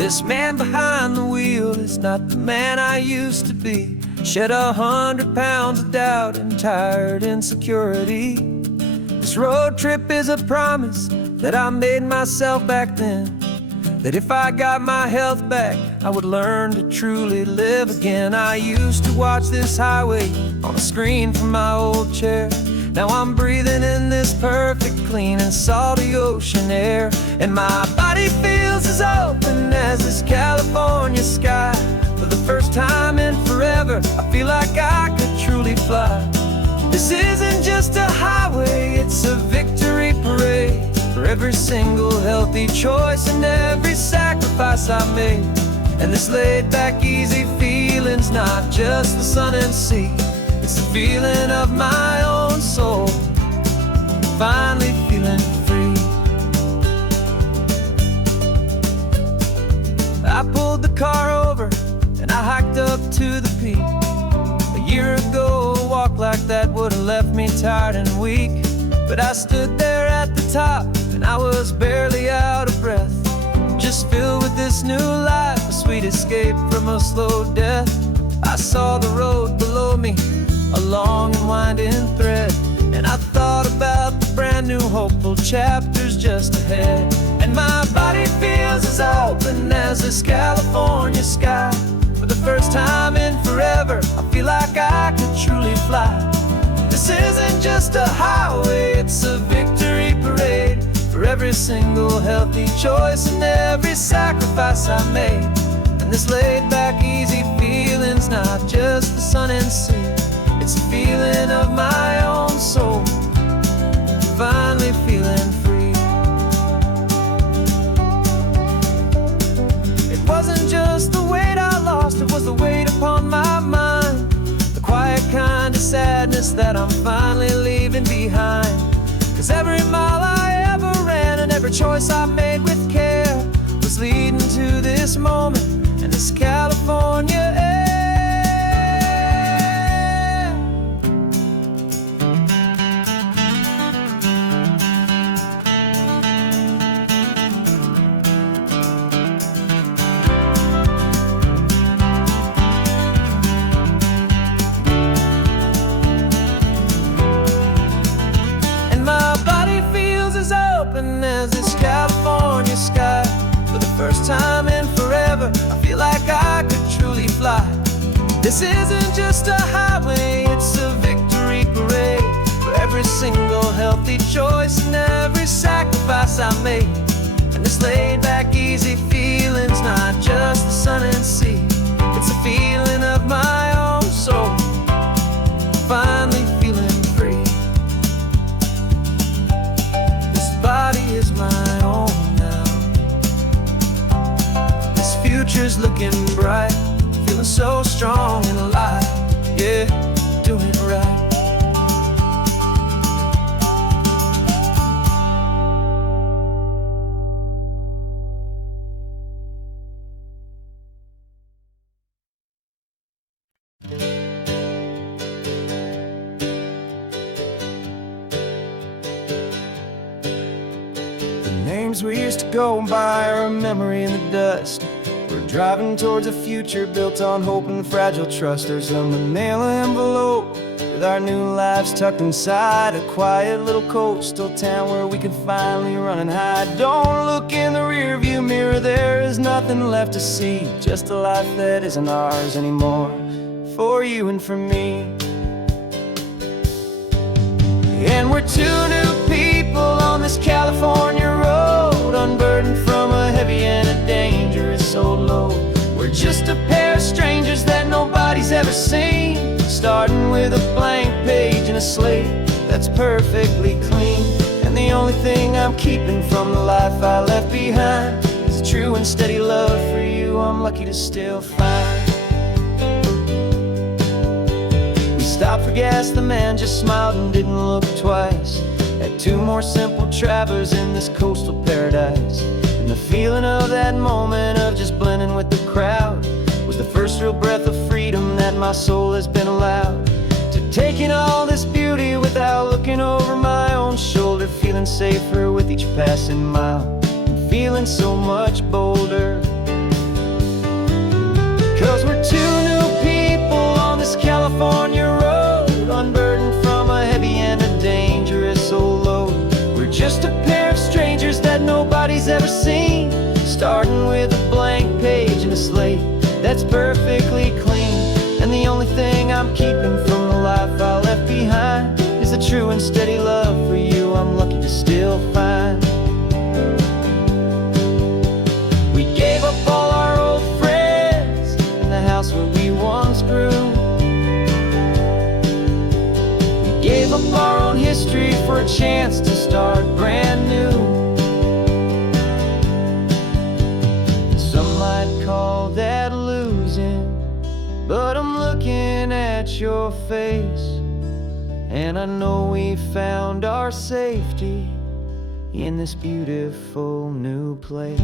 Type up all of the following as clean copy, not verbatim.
This man behind the wheel is not the man I used to be. Shed 100 pounds of doubt and tired insecurity. This road trip is a promise that I made myself back then, that if I got my health back, I would learn to truly live again. I used to watch this highway on a screen from my old chair. Now I'm breathing in this perfect, clean and salty ocean air. And my body feels as open as this California sky. For the first time in forever, I feel like I could truly fly. This isn't just a highway, it's a victory parade. For every single healthy choice and every sacrifice I made. And this laid back easy feeling's not just the sun and sea, it's the feeling of my own soul, finally feeling free. I pulled the car over and I hiked up to the peak. A year ago, a walk like that would have left me tired and weak. But I stood there at the top and I was barely out of breath, just filled with this new life, a sweet escape from a slow death. I saw the road below me, a long and winding thread, and I thought about the brand new hopeful chapters just ahead. And my body feels as open as this California sky. For the first time in forever, I feel like I could truly fly. This isn't just a highway, it's a victory parade. For every single healthy choice and every sacrifice I made. And this laid back easy feeling's not just the sun and sea, it's a feeling of my own soul, finally feeling free. It wasn't just the weight I lost, it was the weight upon my mind. The quiet kind of sadness that I'm finally leaving behind. 'Cause every mile I ever ran and every choice I made with care was leading to this moment and this California air. As this California sky. For the first time in forever, I feel like I could truly fly. This isn't just a highway, it's a victory parade. For every single healthy choice and every sacrifice I made. And this laid back easy feeling's not just the sun and sea, it's a feeling of my own soul, finally feeling free. Body is my own now. This future's looking bright, feeling so strong and alive. Yeah, doing it right. Names we used to go by are a memory in the dust. We're driving towards a future built on hope and fragile trust. There's a manila envelope with our new lives tucked inside, a quiet little coastal town where we can finally run and hide. Don't look in the rearview mirror, there is nothing left to see, just a life that isn't ours anymore, for you and for me. And we're two new people on this California road, unburdened from a heavy and a dangerous old load. We're just a pair of strangers that nobody's ever seen, starting with a blank page and a slate that's perfectly clean. And the only thing I'm keeping from the life I left behind is a true and steady love for you I'm lucky to still find. We stopped for gas, the man just smiled and didn't look twice. Had two more simple travelers in this coastal paradise. And the feeling of that moment of just blending with the crowd was the first real breath of freedom that my soul has been allowed to take in all this beauty without looking over my own shoulder, feeling safer with each passing mile and feeling so much bolder, up our own history for a chance to start brand new. Some might call that losing, but I'm looking at your face, and I know we found our safety in this beautiful new place.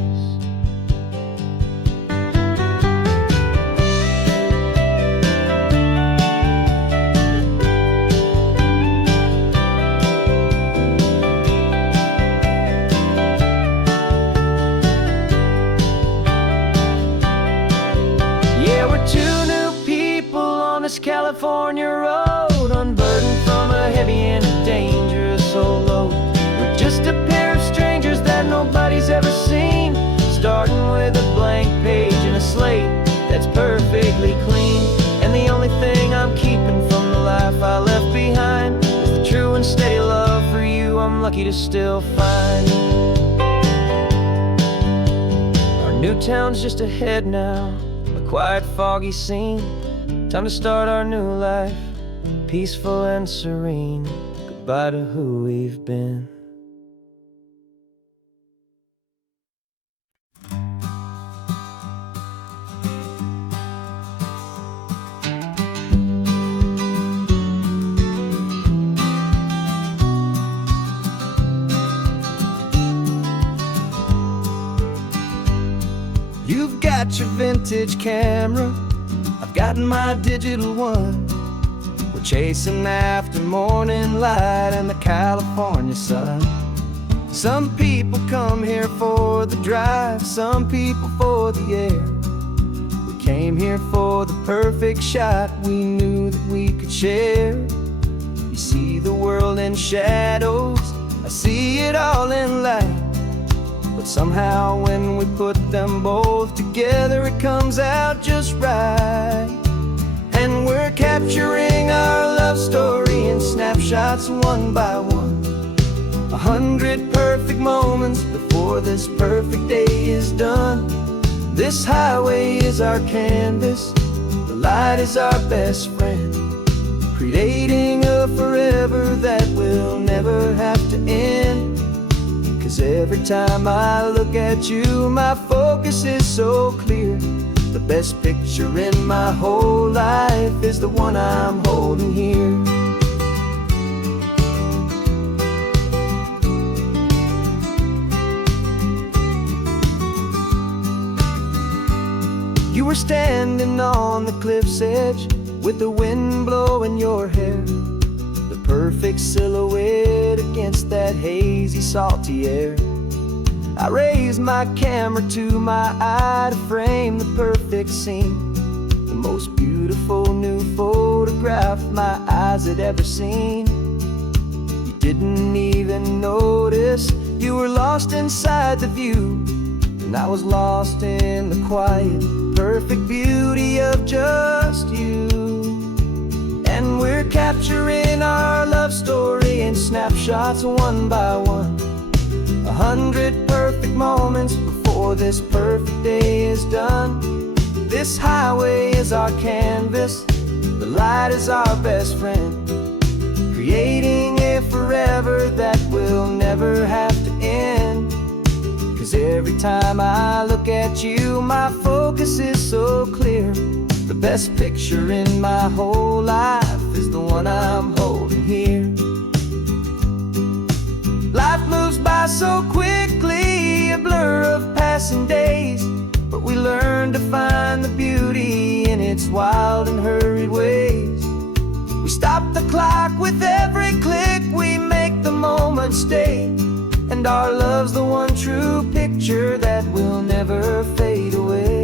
Yeah, we're two new people on this California road, unburdened from a heavy and a dangerous old load. We're just a pair of strangers that nobody's ever seen, starting with a blank page and a slate that's perfectly clean. And the only thing I'm keeping from the life I left behind is the true and steady love for you I'm lucky to still find. Our new town's just ahead now, a quiet, foggy scene. Time to start our new life, peaceful and serene. Goodbye to who we've been. You've got your vintage camera, I've got my digital one. We're chasing after morning light and the California sun. Some people come here for the drive, some people for the air. We came here for the perfect shot we knew that we could share. You see the world in shadows, I see it all in light. But somehow when we put them both together, it comes out just right. And we're capturing our love story in snapshots one by one. 100 perfect moments before this perfect day is done. This highway is our canvas, the light is our best friend, creating a forever that will never have to end. 'Cause every time I look at you, my focus is so clear. The best picture in my whole life is the one I'm holding here. You were standing on the cliff's edge with the wind blowing your hair, the perfect silhouette against that hazy, salty air. I raised my camera to my eye to frame the perfect scene, the most beautiful new photograph my eyes had ever seen. You didn't even notice you were lost inside the view, and I was lost in the quiet, perfect beauty of just you. And we're capturing our love story in snapshots one by one. 100 perfect moments before this perfect day is done. This highway is our canvas, the light is our best friend, creating a forever that will never have to end. 'Cause every time I look at you, my focus is so clear. The best picture in my whole life is the one I'm holding here. Life moves by so quickly, a blur of passing days, but we learn to find the beauty in its wild and hurried ways. We stop the clock with every click, we make the moment stay, and our love's the one true picture that will never fade away.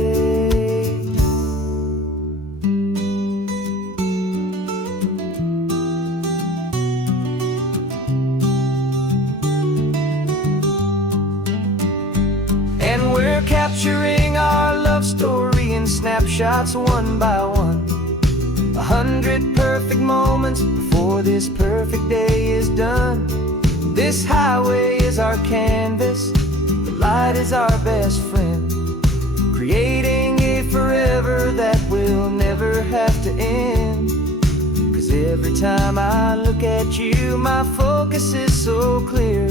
And we're capturing our love story in snapshots one by one. 100 perfect moments before this perfect day is done. This highway is our canvas, the light is our best friend, creating a forever that will never have to end. 'Cause Every time I look at you, my focus is so clear.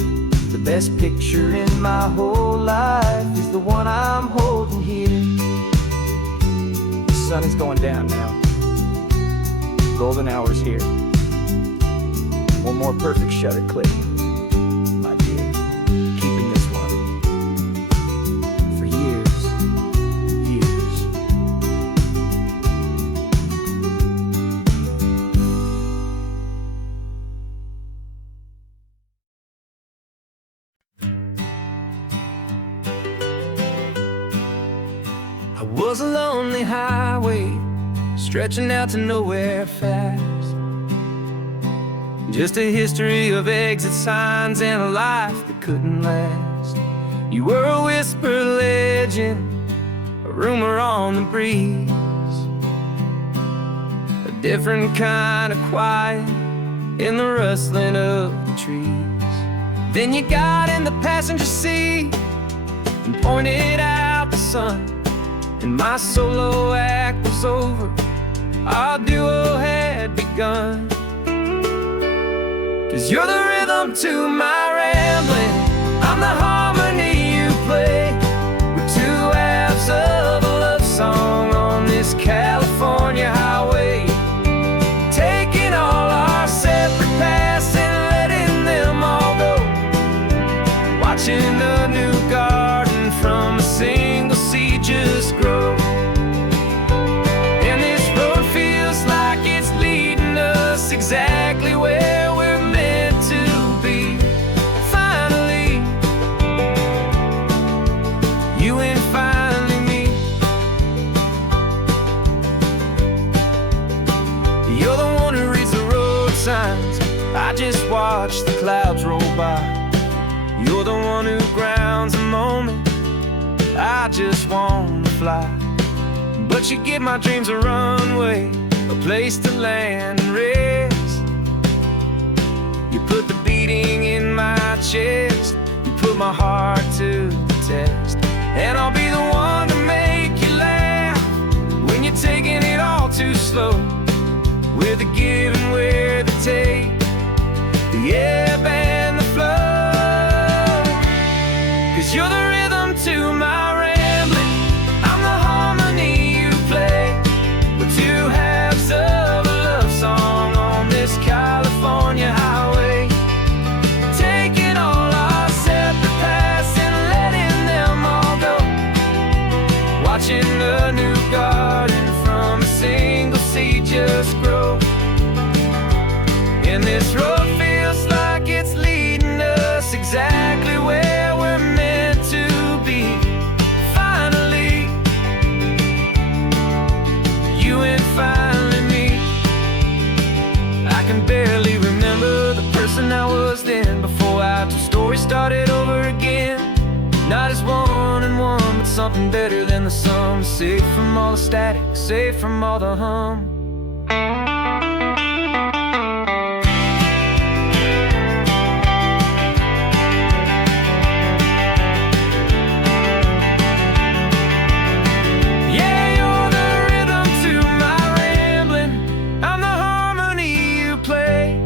The best picture in my whole life is the one I'm holding here. The sun is going down now. Golden hour's here. One more perfect shutter click, my dear. Keeping this one for years, years. I was a lonely highway, stretching out to nowhere fast. Just a history of exit signs and a life that couldn't last. You were a whisper legend, a rumor on the breeze, a different kind of quiet in the rustling of the trees. Then you got in the passenger seat and pointed out the sun, and my solo act was over, our duo had begun. 'Cause you're the rhythm to my rambling, I'm the harmony you play. We're two halves of a love song on this California highway, taking all our separate paths and letting them all go, watching a new garden from a single seed just grow. And this road feels like it's leading us exactly where we're meant to be. Finally, you and finally me. You're the one who reads the road signs, I just watch the clouds roll by. You're the one who grounds the moment, I just wanna fly. But you give my dreams a runway, a place to land and rest. You put the beating in my chest, you put my heart to the test. And I'll be the one to make you laugh when you're taking it all too slow. We're the give and we're the take, the ebb and the flow. 'Cause you're the rhythm to my rambling, I'm the harmony you play. We're two halves of a love song on this California highway, taking all our separate paths and letting them all go, watching a new garden from a single seed just grow. And this road feels like it's leading us exactly where we're meant to be. Finally, you and finally me. I can barely remember the person I was then, before our two stories started over again. Not as one and one, but something better than the sum. Safe from all the static, safe from all the hum. Yeah, you're the rhythm to my rambling, I'm the harmony you play.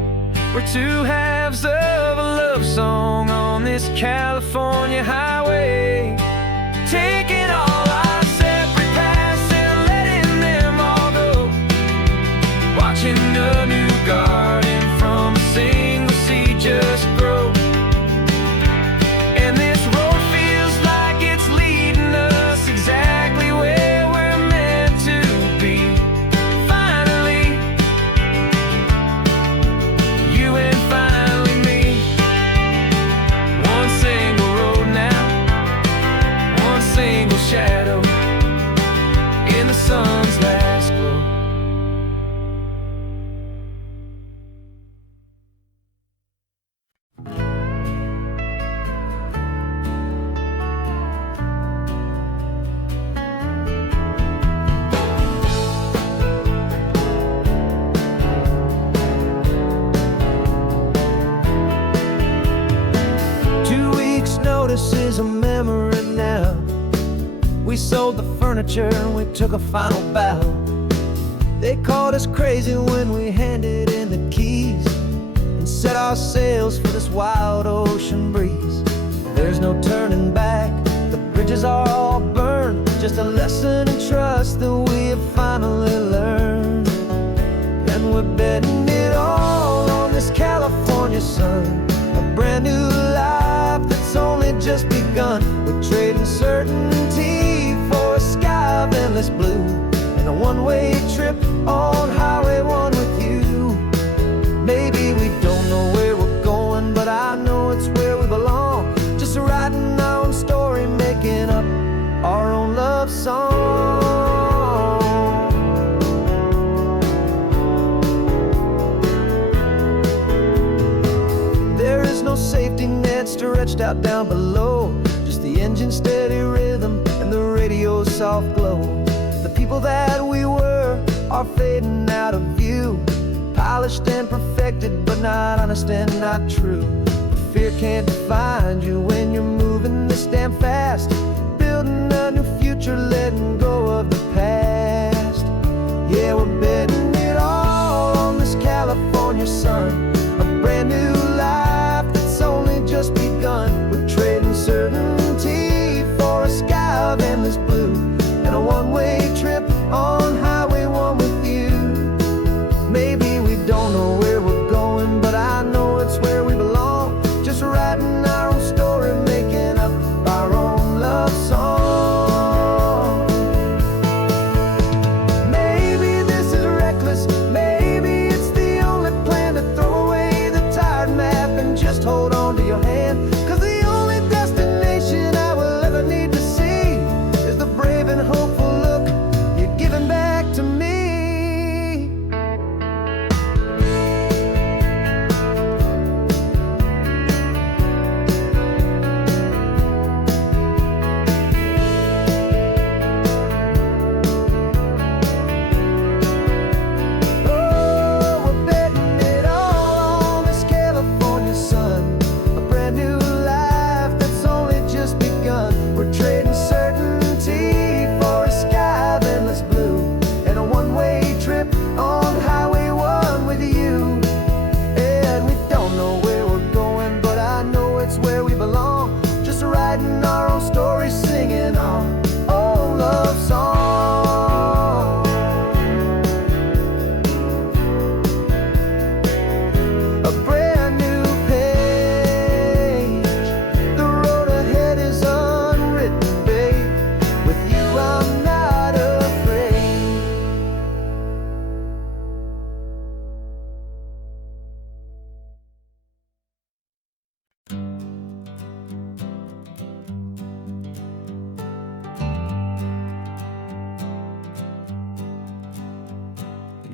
We're two halves of a love song on this California highway, taking all our separate paths and letting them all go, watching a new garden from a single seed just grow. And this road feels like it's leading us exactly where we're meant to be. Finally, you and finally me. One single road now, one single shadow in the sun's last glow. Notice is a memory now. We sold the furniture and we took a final bow. They called us crazy when we handed in the keys and set our sails for this wild ocean breeze. There's no turning back, the bridges are all burned, just a lesson in trust that we have finally learned. And we're betting it all on this California sun, a brand new life that's only just begun. We're trading certainty for a sky of endless blue, and a one-way trip on Highway 1 with you. Maybe we don't know where we're going, but I know it's where we belong. Just writing our own story, making up our own love song. There is no safety net stretched out down below, just the engine's steady rhythm and the radio's soft glow. The people that we were are fading out of view, polished and perfected, but not honest and not true. Fear can't define you when you're moving this damn fast, building a new future, letting go of the past. Yeah, we're betting it all on this California sun, a brand new life that's only just begun. We're trading certainty for a sky of endless blue, and a one-way trip on Highway 1 with you. Maybe we don't know where we're going, but I know it's where we belong. Just writing our own story, making up our own love song. Maybe this is reckless, maybe it's the only plan to throw away the tired map and just hold on to your hand. 'Cause the only destination I will ever need to see is the brave and hopeful look you're giving back to me.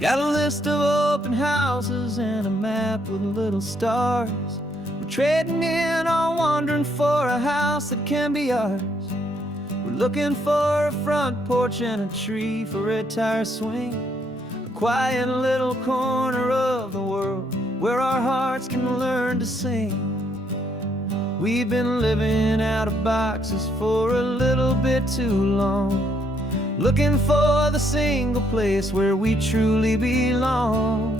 Got a list of open houses and a map with little stars. We're trading in or wandering for a house that can be ours. We're looking for a front porch and a tree for a tire swing, a quiet little corner of the world where our hearts can learn to sing. We've been living out of boxes for a little bit too long, looking for the single place where we truly belong.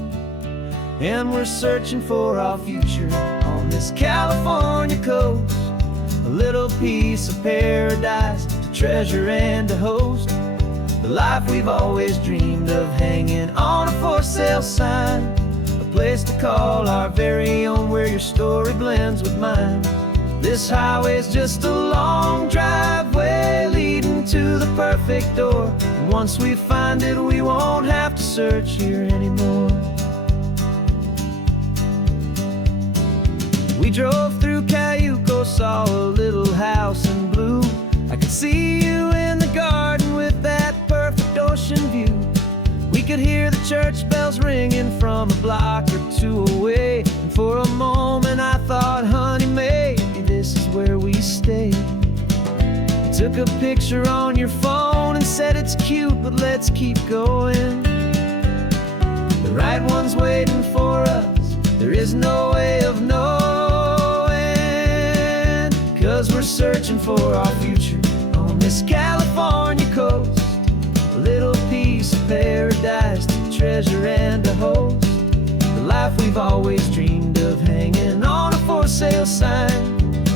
And we're searching for our future on this California coast, a little piece of paradise to treasure and to host, the life we've always dreamed of, hanging on a for sale sign, a place to call our very own, where your story blends with mine. This highway's just a long driveway leading to the perfect door, and once we find it, we won't have to search here anymore. We drove through Cayuco, saw a little house in blue. I could see you in the garden with that perfect ocean view. We could hear the church bells ringing from a block or two away, and for a moment I thought, honey, maybe this is where we stay. You took a picture on your phone and said it's cute, but let's keep going. The right one's waiting for us, there is no way of knowing, 'cause we're searching for our future on this California coast, a little piece of paradise to treasure and a host. The life we've always dreamed of, hanging on a for sale sign.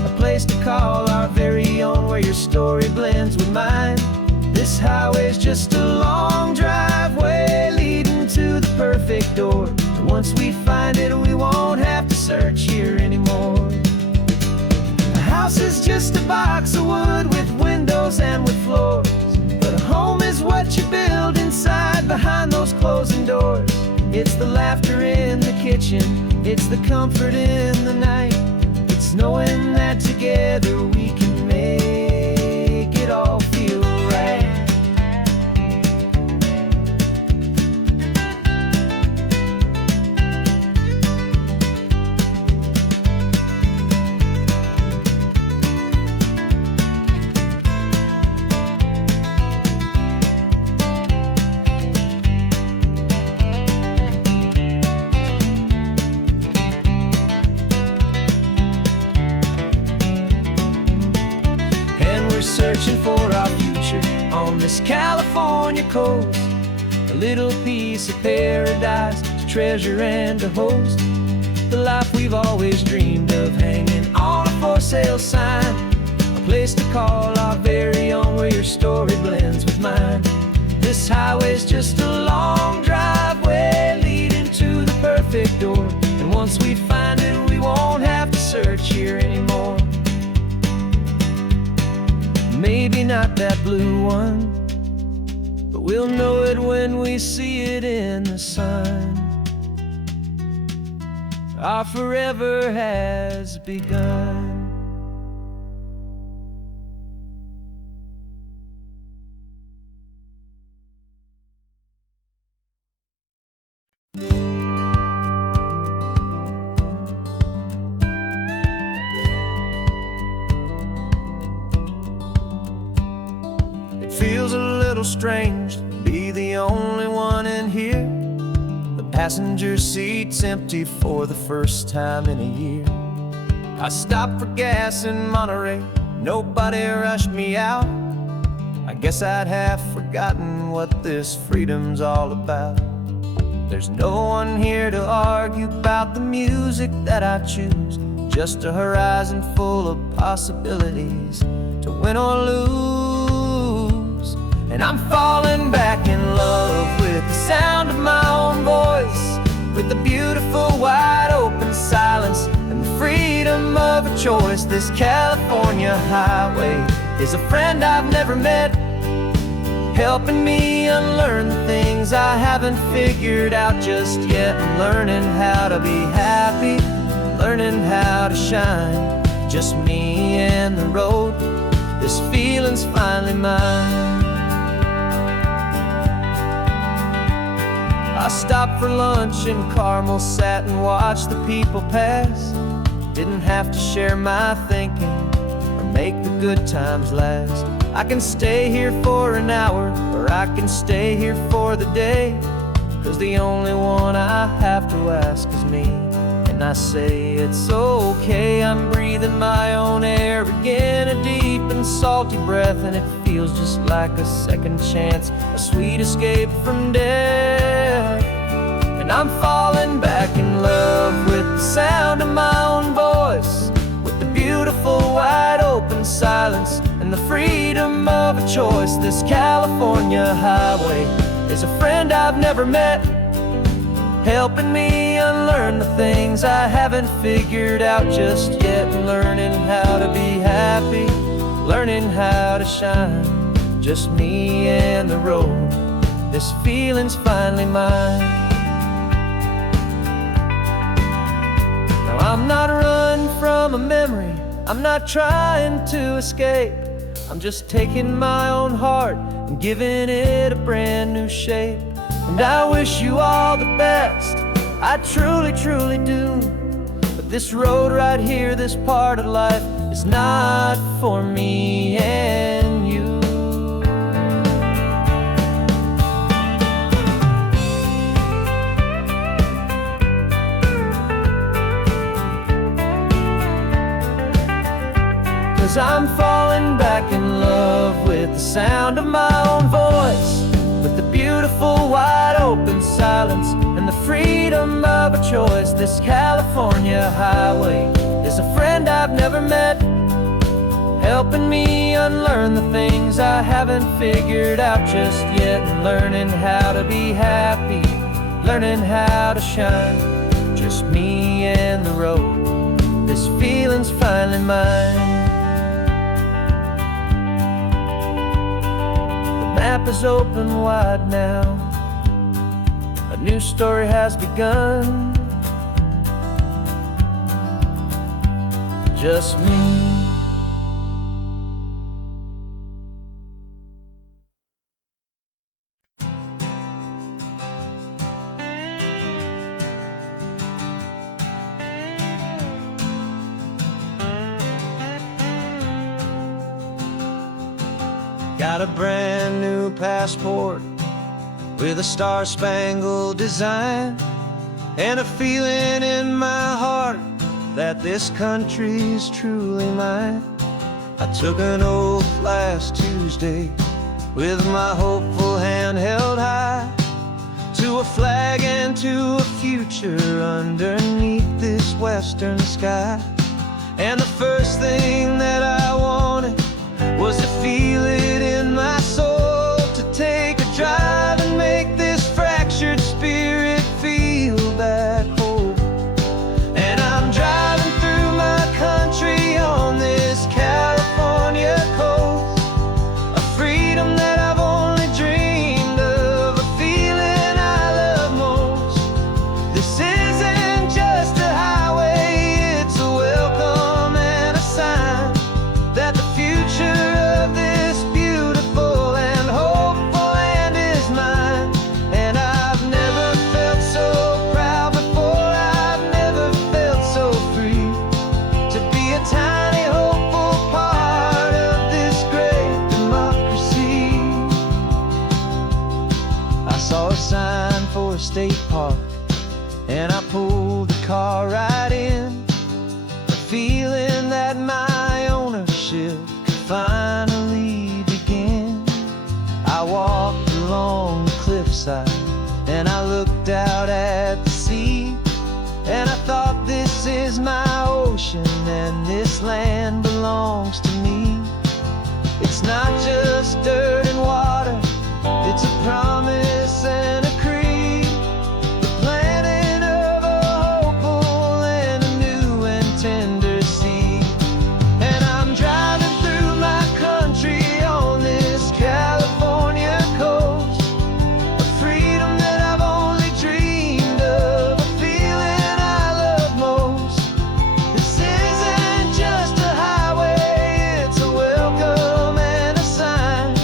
A place to call our very own, where your story blends with mine. This highway's just a long driveway leading to the perfect door. And once we find it, we won't have to search here anymore. A house is just a box of wood with windows and with floors. But a home is what you build inside, behind those closing doors. It's the laughter in the kitchen, it's the comfort in the night. It's knowing that together we can make it all feel right. Searching for our future on this California coast. A little piece of paradise to treasure and to host. The life we've always dreamed of, hanging on a for sale sign. A place to call our very own, where your story blends with mine. This highway's just a long driveway leading to the perfect door. And once we find it, we won't have to search here anymore. Maybe not that blue one, but we'll know it when we see it in the sun. Our forever has begun. Feels a little strange to be the only one in here. The passenger seat's empty for the first time in a year. I stopped for gas in Monterey, nobody rushed me out. I guess I'd have forgotten what this freedom's all about. There's no one here to argue about the music that I choose, just a horizon full of possibilities to win or lose. And I'm falling back in love with the sound of my own voice, with the beautiful wide open silence and the freedom of a choice. This California highway is a friend I've never met, helping me unlearn the things I haven't figured out just yet. I'm learning how to be happy, learning how to shine, just me and the road. This feeling's finally mine. I stopped for lunch in Carmel, sat and watched the people pass. Didn't have to share my thinking or make the good times last. I can stay here for an hour, or I can stay here for the day, 'cause the only one I have to ask is me. And I say it's okay, I'm breathing my own air again, a deep and salty breath, and it feels just like a second chance, a sweet escape from death. And I'm falling back in love with the sound of my own voice, with the beautiful wide open silence and the freedom of a choice. This California highway is a friend I've never met, helping me unlearn the things I haven't figured out just yet. Learning how to be happy, learning how to shine, just me and the road. This feeling's finally mine. Now I'm not running from a memory, I'm not trying to escape. I'm just taking my own heart and giving it a brand new shape. And I wish you all the best, I truly, truly do. But this road right here, this part of life, is not for me and you. 'Cause I'm falling back in love with the sound of my own voice, with the beautiful wide open side silence and the freedom of a choice. This California highway is a friend I've never met, helping me unlearn the things I haven't figured out just yet, and learning how to be happy, learning how to shine. Just me and the road, this feeling's finally mine. The map is open wide now, a new story has begun. Just me. Got a brand new passport with a star-spangled design, and a feeling in my heart that this country's truly mine. I took an oath last Tuesday with my hopeful hand held high, to a flag and to a future underneath this western sky. And the first thing that I wanted was to feel it in my soul, to take a drive and make this fractured spirit feel back home. And I'm driving through my country on this California coast, a freedom that I've only dreamed of, a feeling I love most. This isn't just a highway, it's a welcome and a sign that the future of this beautiful and hopeful land is mine. And I've never felt so proud before, I've never felt so free, to be a tiny hopeful part of this great democracy. I saw a sign for a state park, and I pulled the car right in, a feeling that my ownership could finally begin. I walked along the cliffside and I looked out at the sea, and I thought, this is my ocean and this land belongs to me. It's not just dirt and water, it's a promise and a creed, the planting of a hopeful and a new and tender seed. And I'm driving through my country on this California coast, a freedom that I've only dreamed of, a feeling I love most. This isn't just a highway, it's a welcome and a sign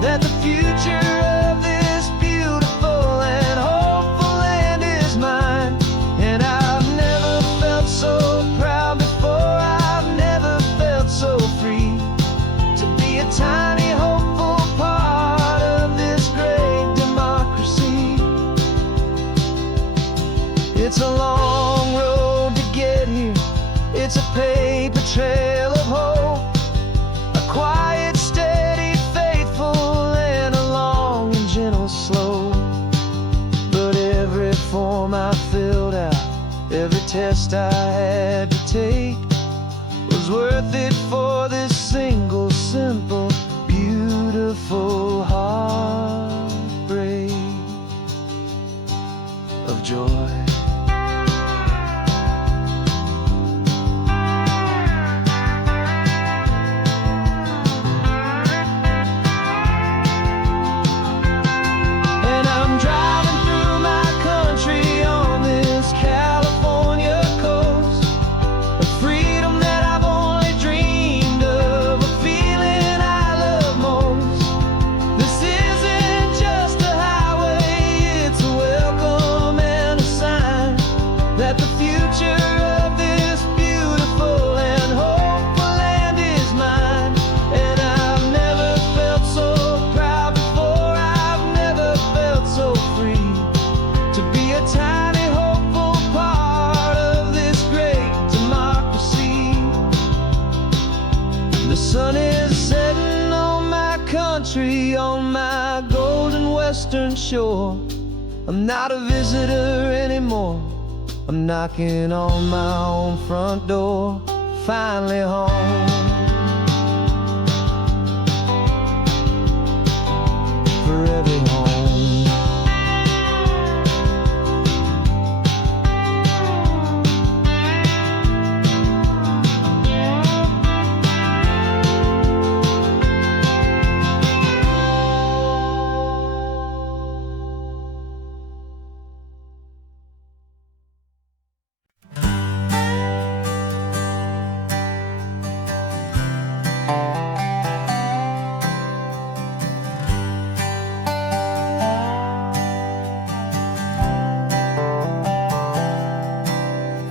that the future of this beautiful and hopeful land is mine. And I've never felt so proud before, I've never felt so free, to be a tiny hopeful part of this great democracy. It's a long road to get here, it's a paper trail of hope, a quiet, steady, faithful, and a long and gentle slope. But every form I filled out, every test I had to take, was worth it for this single, simple, beautiful heartbreak of joy. And I'm driving through my country on this California coast, a freedom that I've only dreamed of, a feeling I love most. This isn't just a highway, it's a welcome and a sign that the future of this beautiful and hopeful land is mine. And I've never felt so proud before, I've never felt so free, to be a tiny hopeful part of this great democracy. The sun is setting on my country, on my golden western shore, I'm not a visitor anymore. I'm knocking on my own front door, finally home. Forever home.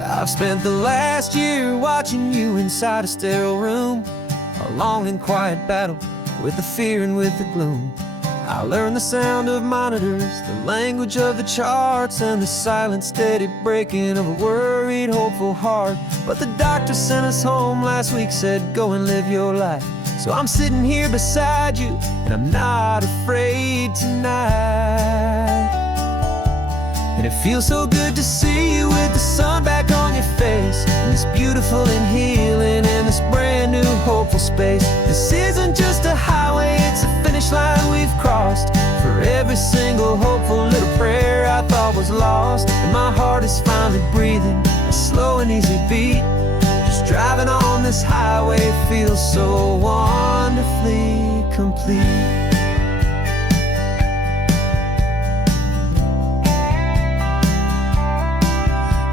I've spent the last year watching you inside a sterile room, a long and quiet battle with the fear and with the gloom. I learned the sound of monitors, the language of the charts, and the silent steady breaking of a worried, hopeful heart. But the doctor sent us home last week, said go and live your life. So I'm sitting here beside you, and I'm not afraid tonight. And it feels so good to see you with the sun back on your face, and this beautiful and healing in this brand new hopeful space. This isn't just a highway, it's a finish line we've crossed. For every single hopeful little prayer I thought was lost, and my heart is finally breathing a slow and easy beat. Just driving on this highway feels so wonderfully complete.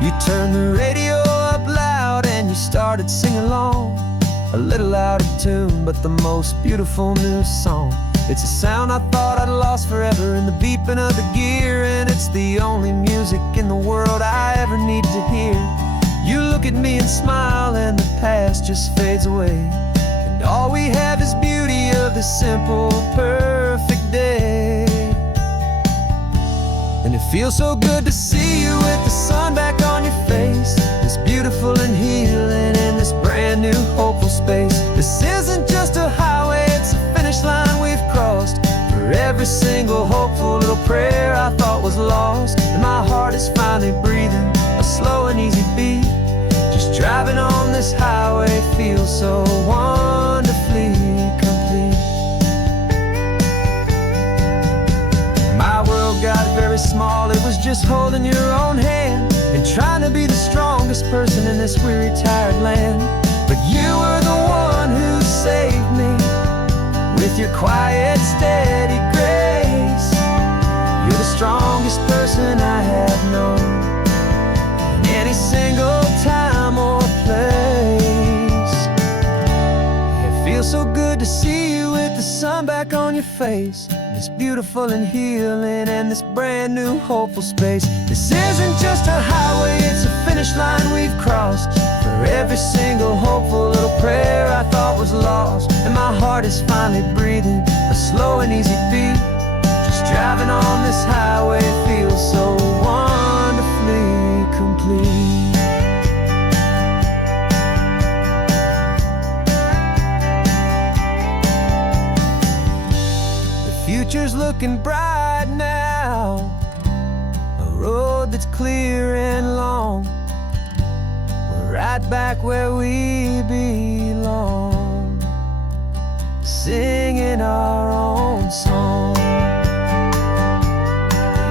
You turned the radio up loud and you started singing along, a little out of tune, but the most beautiful new song. It's a sound I thought I'd lost forever in the beeping of the gear, and it's the only music in the world I ever need to hear. You look at me and smile, and the past just fades away, and all we have is beauty of this simple, perfect day. And it feels so good to see you with the sun back on your face, this beautiful and healing in this brand new hopeful space. This isn't just a highway, it's a finish line we've crossed. For every single hopeful little prayer I thought was lost, and my heart is finally breathing a slow and easy beat. Just driving on this highway feels so wonderfully complete. My world got very small, it was just holding your own hand and trying to be the strongest person in this weary, tired land. But you were the one who saved me with your quiet, steady grace. You're the strongest person I have known in any single time or place. It feels so good to see you with the sun back on your face, this beautiful and healing and this brand new hopeful space. This isn't just a highway, it's a finish line we've crossed. For every single hopeful little prayer I thought was lost, and my heart is finally breathing a slow and easy beat. Just driving on this highway feels so wonderfully complete. Future's looking bright now, a road that's clear and long. We're right back where we belong, singing our own song.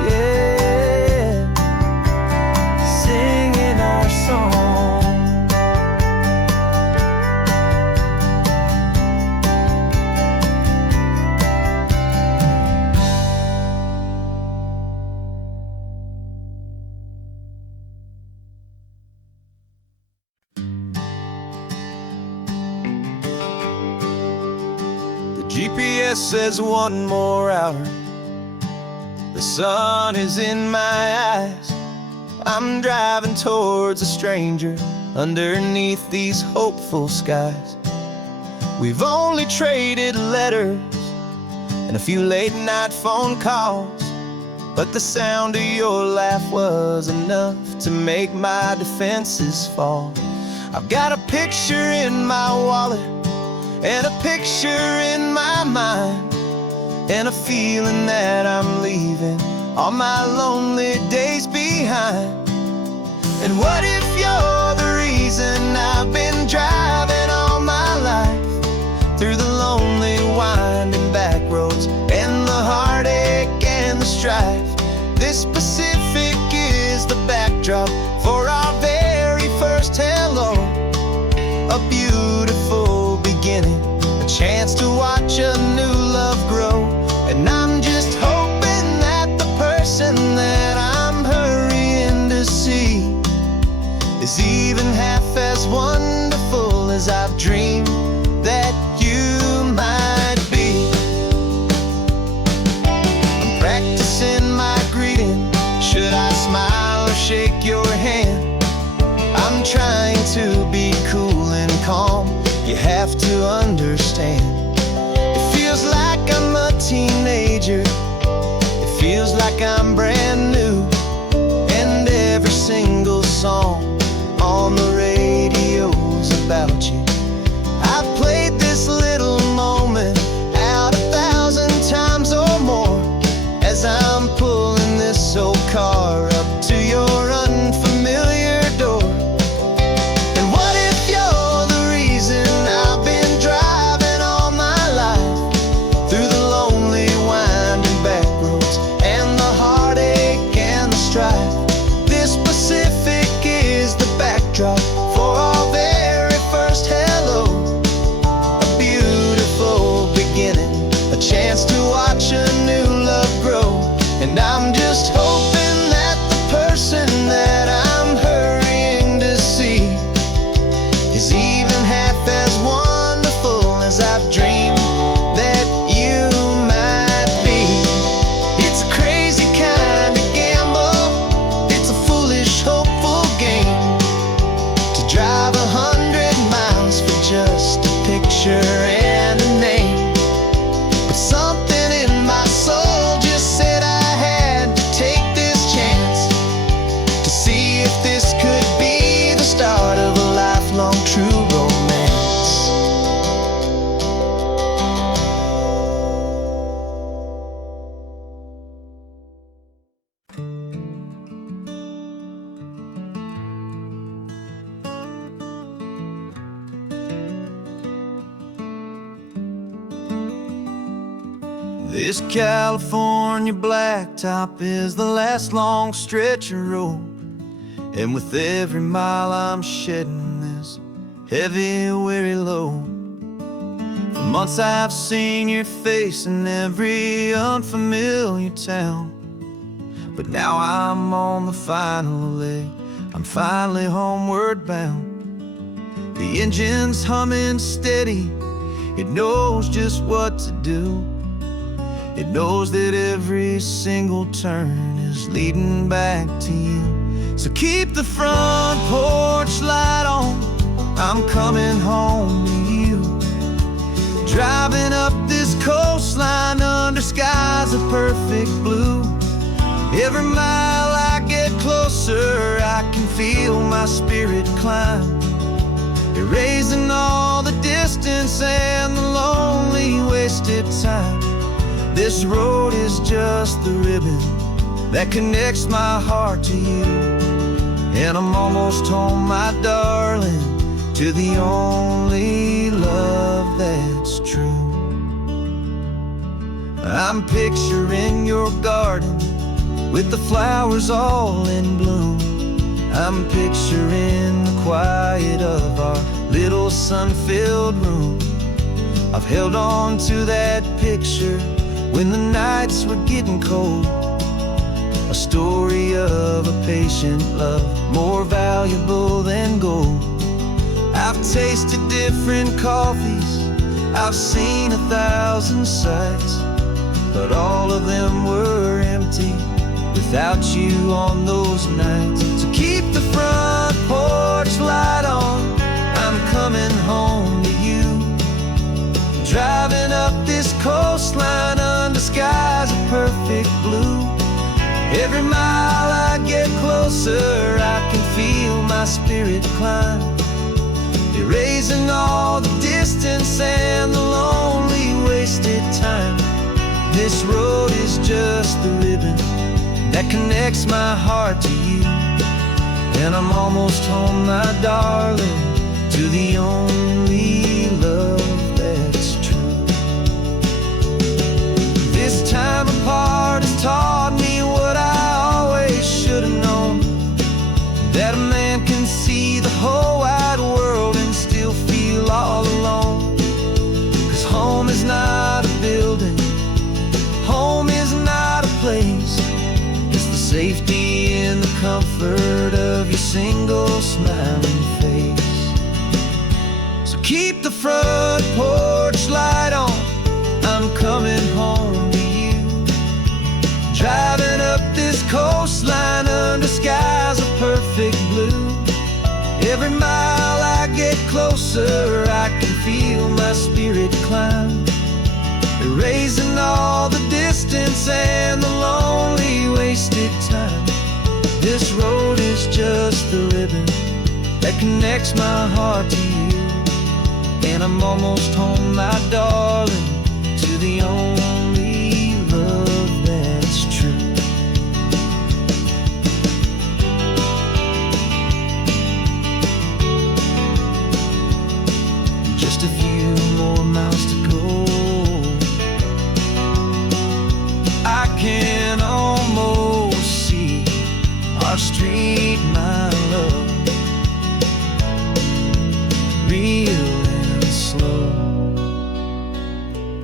Yeah, singing our song. GPS says one more hour. The sun is in my eyes. I'm driving towards a stranger underneath these hopeful skies. We've only traded letters and a few late night phone calls, but the sound of your laugh was enough to make my defenses fall. I've got a picture in my wallet and a picture in my mind, and a feeling that I'm leaving all my lonely days behind. And what if you're the reason I've been driving all my life, through the lonely winding back roads and the heartache and the strife? This Pacific is the backdrop for our very first hello, a beautiful beginning, a chance to watch a new love grow. And I'm just hoping that the person that I'm hurrying to see is even half as wonderful as I've dreamed that you might be. I'm practicing my greeting. Should I smile or shake your hand? I'm trying to be cool and calm. You have to understand, it feels like I'm a teenager. It feels like I'm brand new. And every single song on the radio's about you. I've played this little moment out 1,000 times or more, as I'm pulling this old car up to your unfamiliar door. And what if you're the reason I've been driving all my life, through the lonely winding back roads and the heartache and the strife? This Pacific is the backdrop for our very first hello, a beautiful beginning, a chance to watch a new love grow. And I'm just hoping that the person that I'm hurrying to see is even half as wonderful as I've dreamed that you might be. It's a crazy kind of gamble, it's a foolish, hopeful game, to drive 100 miles for just a picture and a name. But something in my soul just said I had to take this chance, to see if this could be the start of a lifelong true romance. This California blacktop is the last long stretch of road, and with every mile I'm shedding this heavy, weary load. For months I've seen your face in every unfamiliar town, but now I'm on the final leg, I'm finally homeward bound. The engine's humming steady, it knows just what to do. It knows that every single turn is leading back to you. So keep the front porch light on, I'm coming home to you. Driving up this coastline under skies of perfect blue. Every mile I get closer, I can feel my spirit climb, erasing all the distance and the lonely wasted time. This road is just the ribbon that connects my heart to you, and I'm almost home, my darling, to the only love that's true. I'm picturing your garden with the flowers all in bloom. I'm picturing the quiet of our little sun-filled room. I've held on to that picture when the nights were getting cold, a story of a patient love, more valuable than gold. I've tasted different coffees, I've seen 1,000 sights, but all of them were empty without you on those nights. So keep the front porch light on, I'm coming home to you. Driving up this coastline under skies of perfect blue. Every mile I get closer, I can feel my spirit climb, erasing all the distance and the lonely wasted time. This road is just the ribbon that connects my heart to you. And I'm almost home, my darling, to the only love that's true. This time apart has taught me what I always should have known, that a man can see the whole wide world and still feel all alone. 'Cause home is not a building, home is not a place, it's the safety and the comfort of your single smiling face. So keep the front porch light on, I'm coming home to you. Driving up this coastline under skies of perfect blue. Every mile I get closer, I can feel my spirit climb, erasing all the distance and the lonely wasted time. This road is just the ribbon that connects my heart to you. And I'm almost home, my darling, to the only love that's true. Just a few more miles to go, I can almost see our street, my love, real and slow,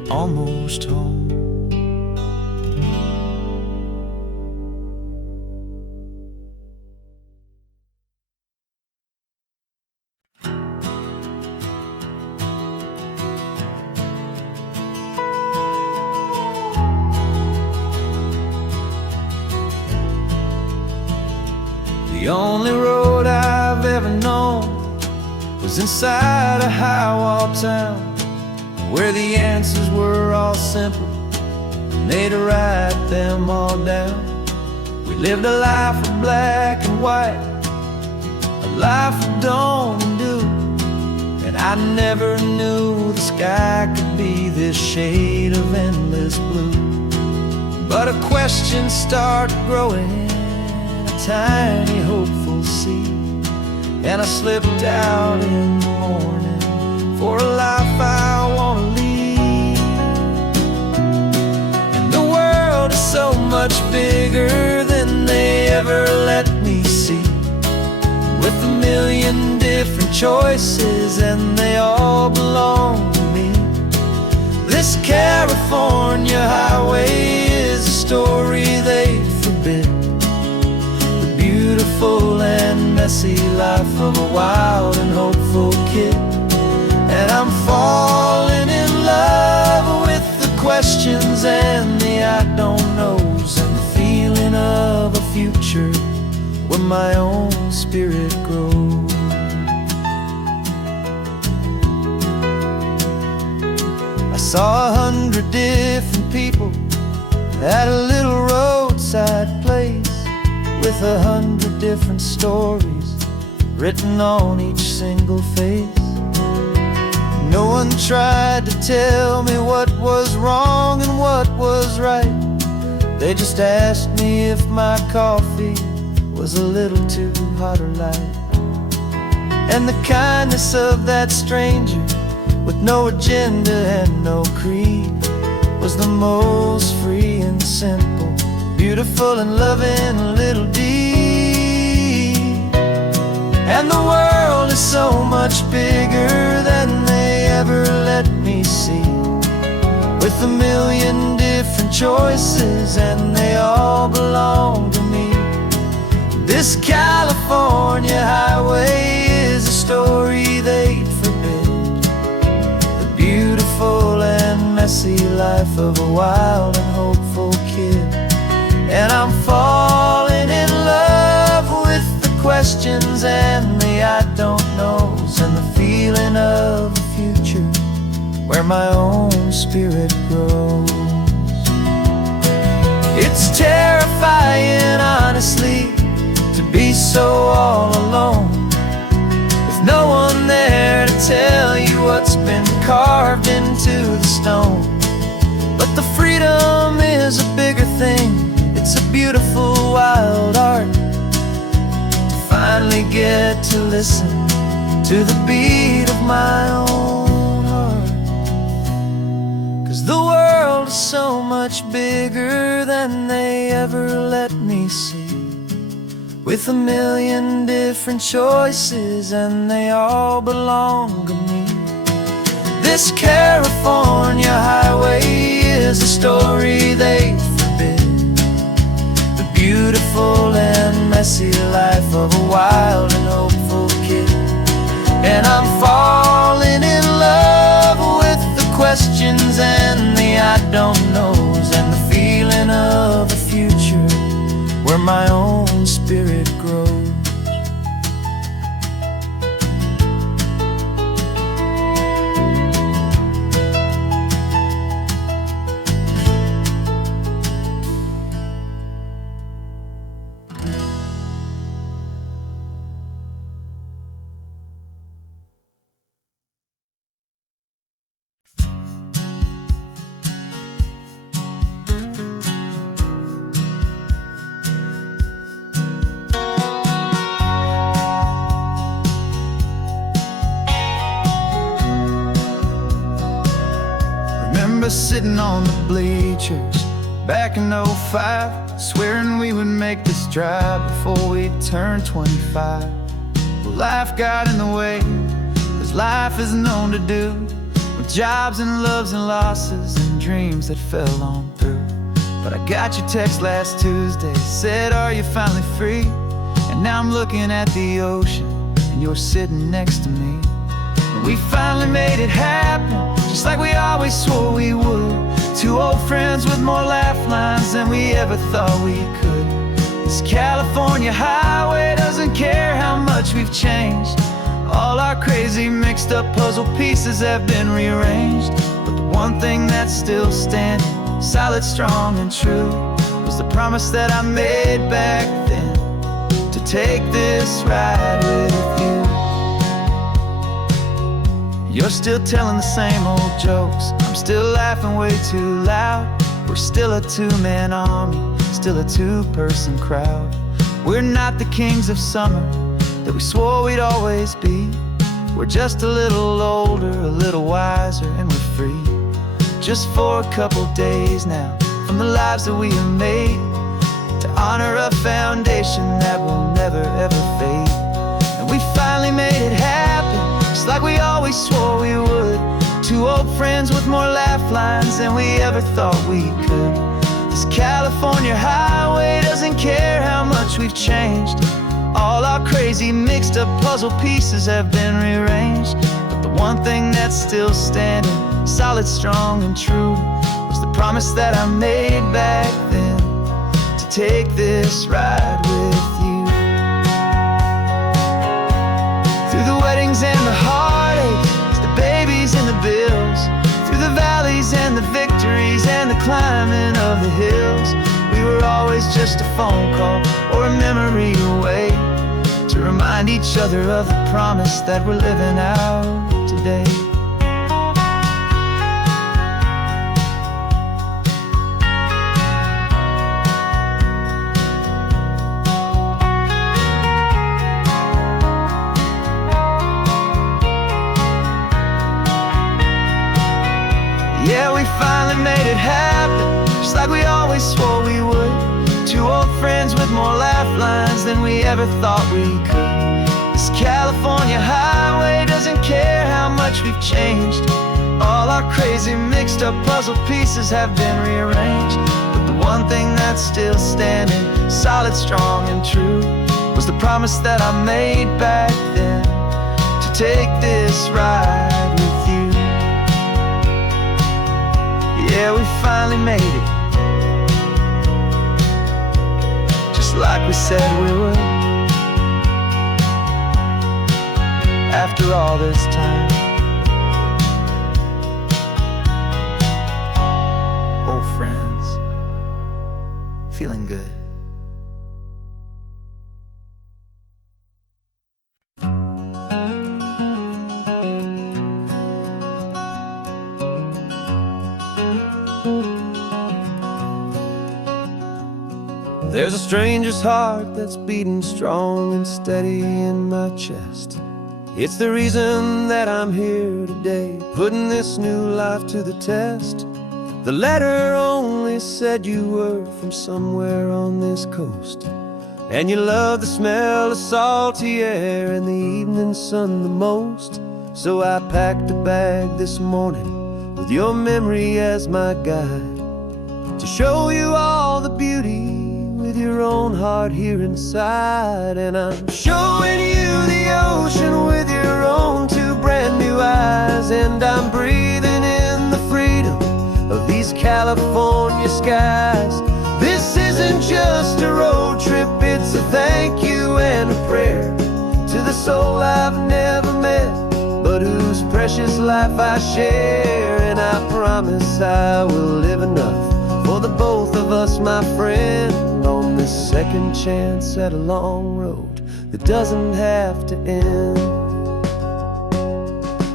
almost home. The only road I've ever known was inside a high-wall town, where the answers were all simple and they'd write them all down. We lived a life of black and white, a life of dawn and dew, and I never knew the sky could be this shade of endless blue. But a question started growing, tiny hopeful seed, and I slipped out in the morning for a life I want to lead. And the world is so much bigger than they ever let me see, with a million different choices and they all belong to me. This California highway is a story they forbid, beautiful and messy life of a wild and hopeful kid. And I'm falling in love with the questions and the I don't knows, and the feeling of a future where my own spirit grows. I saw 100 different people at a little roadside place, with 100 different stories written on each single face. No one tried to tell me what was wrong and what was right. They just asked me if my coffee was a little too hot or light. And the kindness of that stranger, with no agenda and no creed, was the most free and simple, beautiful and loving little deed. And the world is so much bigger than they ever let me see, with a million different choices and they all belong to me. This California highway is a story they'd forbid, the beautiful and messy life of a wild and hopeful kid. And I'm falling in love with the questions and the I don't knows, and the feeling of a future where my own spirit grows. It's terrifying, honestly, to be so all alone, with no one there to tell you what's been carved into the stone. But the freedom is a bigger thing, it's a beautiful wild art, to finally get to listen to the beat of my own heart. 'Cause the world is so much bigger than they ever let me see, with a million different choices and they all belong to me. This California highway is a story they forbid, the beautiful and messy life of a wild and hopeful kid. And I'm falling in love with the questions and the I don't knows, and the feeling of a future where my own spirit grows. Sitting on the bleachers back in '05, swearing we would make this drive before we turned 25. Well, life got in the way, as life is known to do, with jobs and loves and losses and dreams that fell on through. But I got your text last Tuesday, said, are you finally free? And now I'm looking at the ocean and you're sitting next to me. And we finally made it happen, just like we always swore we would. Two old friends with more laugh lines than we ever thought we could. This California highway doesn't care how much we've changed. All our crazy mixed up puzzle pieces have been rearranged. But the one thing that's still standing, solid, strong and true, was the promise that I made back then, to take this ride with you. You're still telling the same old jokes, I'm still laughing way too loud. We're still a two-man army, still a two-person crowd. We're not the kings of summer that we swore we'd always be. We're just a little older, a little wiser, and we're free. Just for a couple days now, from the lives that we have made, to honor a foundation that will never ever fade. And we finally made it happen, just like we always swore we would. Two old friends with more laugh lines than we ever thought we could. This California highway doesn't care how much we've changed. All our crazy mixed up puzzle pieces have been rearranged. But the one thing that's still standing, solid, strong and true, was the promise that I made back then, to take this ride with you. Through the weddings and the heartaches, the babies and the bills, through the valleys and the victories and the climbing of the hills, we were always just a phone call or a memory away, to remind each other of the promise that we're living out today. Yeah, we finally made it happen, just like we always swore we would. Two old friends with more laugh lines than we ever thought we could. This California highway doesn't care how much we've changed. All our crazy mixed up puzzle pieces have been rearranged. But the one thing that's still standing, solid, strong and true, was the promise that I made back then, to take this ride with you. Yeah, we finally made it, just like we said we would. After all this time, old friends, feeling good. There's a stranger's heart that's beating strong and steady in my chest. It's the reason that I'm here today, putting this new life to the test. The letter only said you were from somewhere on this coast, and you love the smell of salty air and the evening sun the most. So I packed a bag this morning with your memory as my guide, to show you all the beauty with your own heart here inside. And I'm showing you the ocean with your own two brand new eyes, and I'm breathing in the freedom of these California skies. This isn't just a road trip, it's a thank you and a prayer to the soul I've never met, but whose precious life I share. And I promise I will live enough for the both of us, my friend, on this second chance at a long road that doesn't have to end.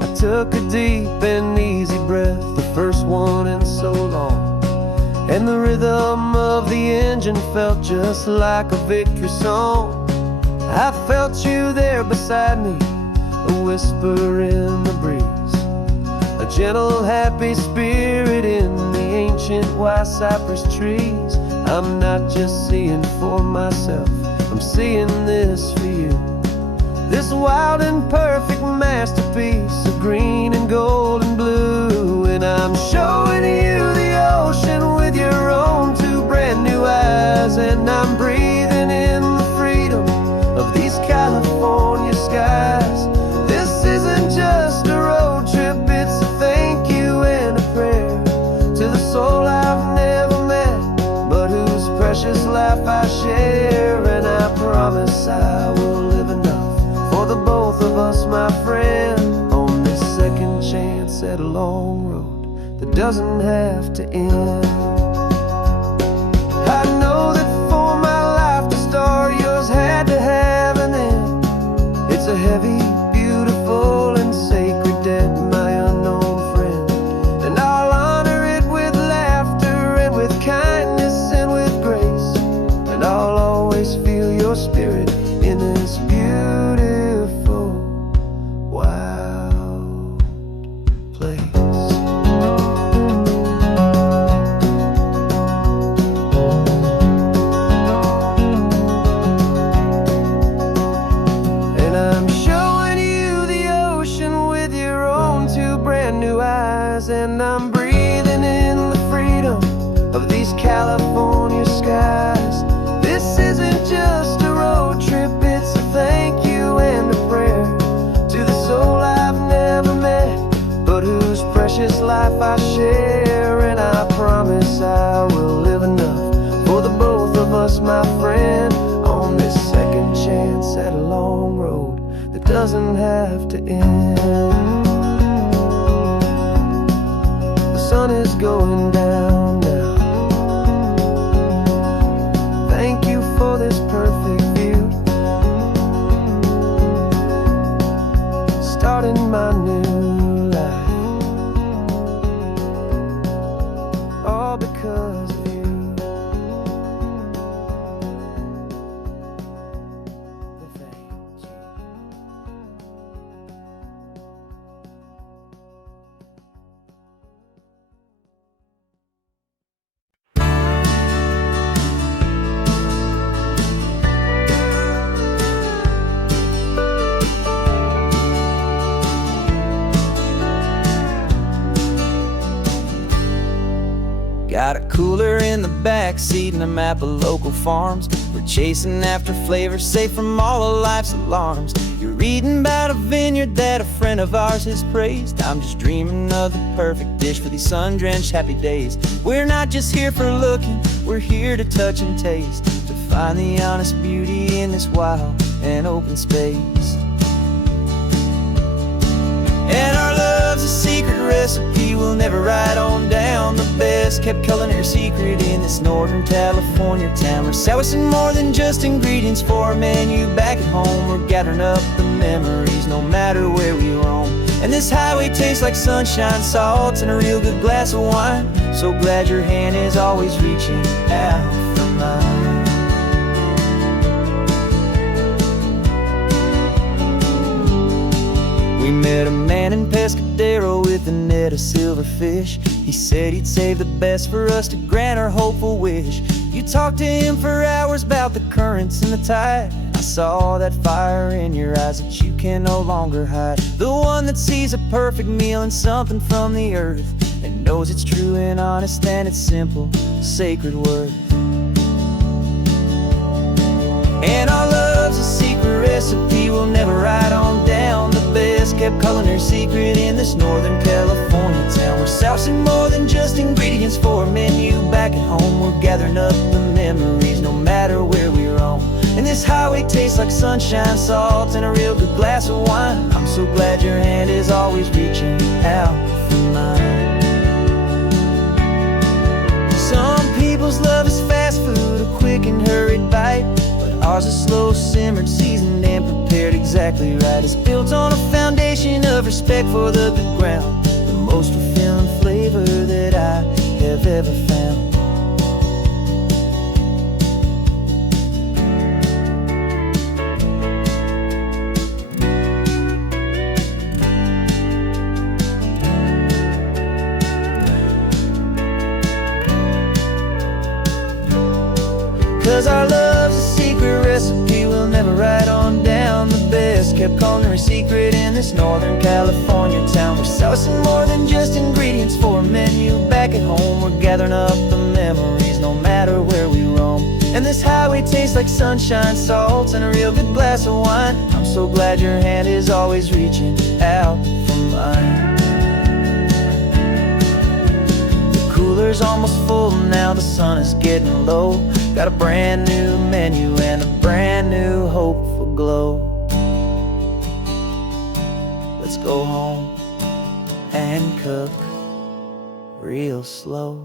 I took a deep and easy breath, the first one in so long, and the rhythm of the engine felt just like a victory song. I felt you there beside me, a whisper in the breeze, a gentle happy spirit in the ancient white cypress trees. I'm not just seeing for myself, I'm seeing this for you, this wild and perfect masterpiece of green and gold and blue. And I'm showing you the ocean with your own two brand new eyes, and I'm breathing in the freedom of these California skies. This isn't just a road trip, it's a thank you and a prayer to the soul I've never met, but whose precious life I share. And I promise I will live enough for the both of us, my friend, on this second chance at a long road that doesn't have to end. I know that for my life to start, yours had to have an end. It's a heavy, beautiful, and sacred debt, my unknown friend, and I'll honor it with laughter and with kindness and with grace, and I'll always feel your spirit in this beautiful, wild place. And I'm showing you the ocean with your own two brand new eyes, and I'm breathing in the freedom of these California skies. This isn't just a road trip, it's a thank you and a prayer to the soul I've never met, but whose precious life I share. And I promise I will live enough for the both of us, my friend, on this second chance at a long road that doesn't have to end. The sun is going down now. Thank you for this perfect view, starting my new life, all because of you. Thank you. Got a cooler in the back seat and a map of local farms. We're chasing after flavors safe from all of life's alarms. You're reading about a vineyard that a friend of ours has praised. I'm just dreaming of the perfect dish for these sun-drenched happy days. We're not just here for looking, we're here to touch and taste, to find the honest beauty in this wild and open space. And our love's a secret recipe we'll never write on down. The best kept culinary secret in this Northern California town. We're sourcing more than just ingredients for a menu back at home. We're gathering up the memories no matter where we roam. And this highway tastes like sunshine, salts, and a real good glass of wine. So glad your hand is always reaching out for mine. We met a man in Pescadero with a net of silverfish. He said he'd save the best for us to grant our hopeful wish. You talked to him for hours about the currents and the tide. I saw that fire in your eyes that you can no longer hide. The one that sees a perfect meal in something from the earth, and knows it's true and honest and it's simple, sacred worth. And our love's a secret recipe we'll never write on down. The best kept culinary secret in this Northern California town. We're sourcing more than just ingredients for a menu. Back at home we're gathering up the memories no matter where we roam. And this highway tastes like sunshine, salt, and a real good glass of wine. I'm so glad your hand is always reaching out for mine. Some people's love is fast food, a quick and hurried bite. Ours is slow, simmered, seasoned, and prepared exactly right. It's built on a foundation of respect for the good ground, the most fulfilling flavor that I have ever found. 'Cause our love's a secret recipe we'll never write on down. The best kept culinary secret in this Northern California town. We're sourcing more than just ingredients for a menu. Back at home we're gathering up the memories no matter where we roam. And this highway tastes like sunshine, salt, and a real good glass of wine. I'm so glad your hand is always reaching out for mine. The cooler's almost full now, the sun is getting low. Got a brand new menu and a brand new hopeful glow. Let's go home and cook real slow.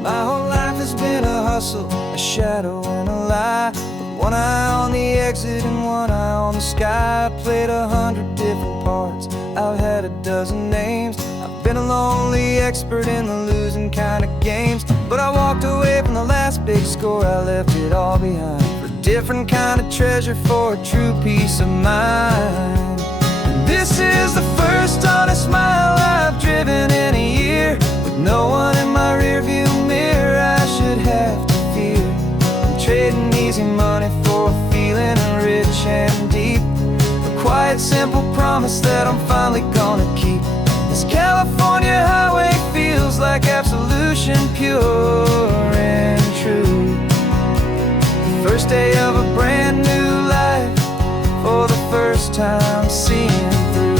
My whole life has been a hustle, a shadow and a lie. One eye on the exit and one eye on the sky. I played 100 different parts, I've had a dozen names. I've been a lonely expert in the losing kind of games. But I walked away from the last big score, I left it all behind for a different kind of treasure, for a true peace of mind. And this is the first honest mile I've driven in a year, with no one in my rearview mirror I should have to fear. I'm trading easy money for a feeling rich and deep, a quiet, simple promise that I'm finally gonna keep. This California highway feels like absolution, pure and true. The first day of a brand new life, for the first time seeing through.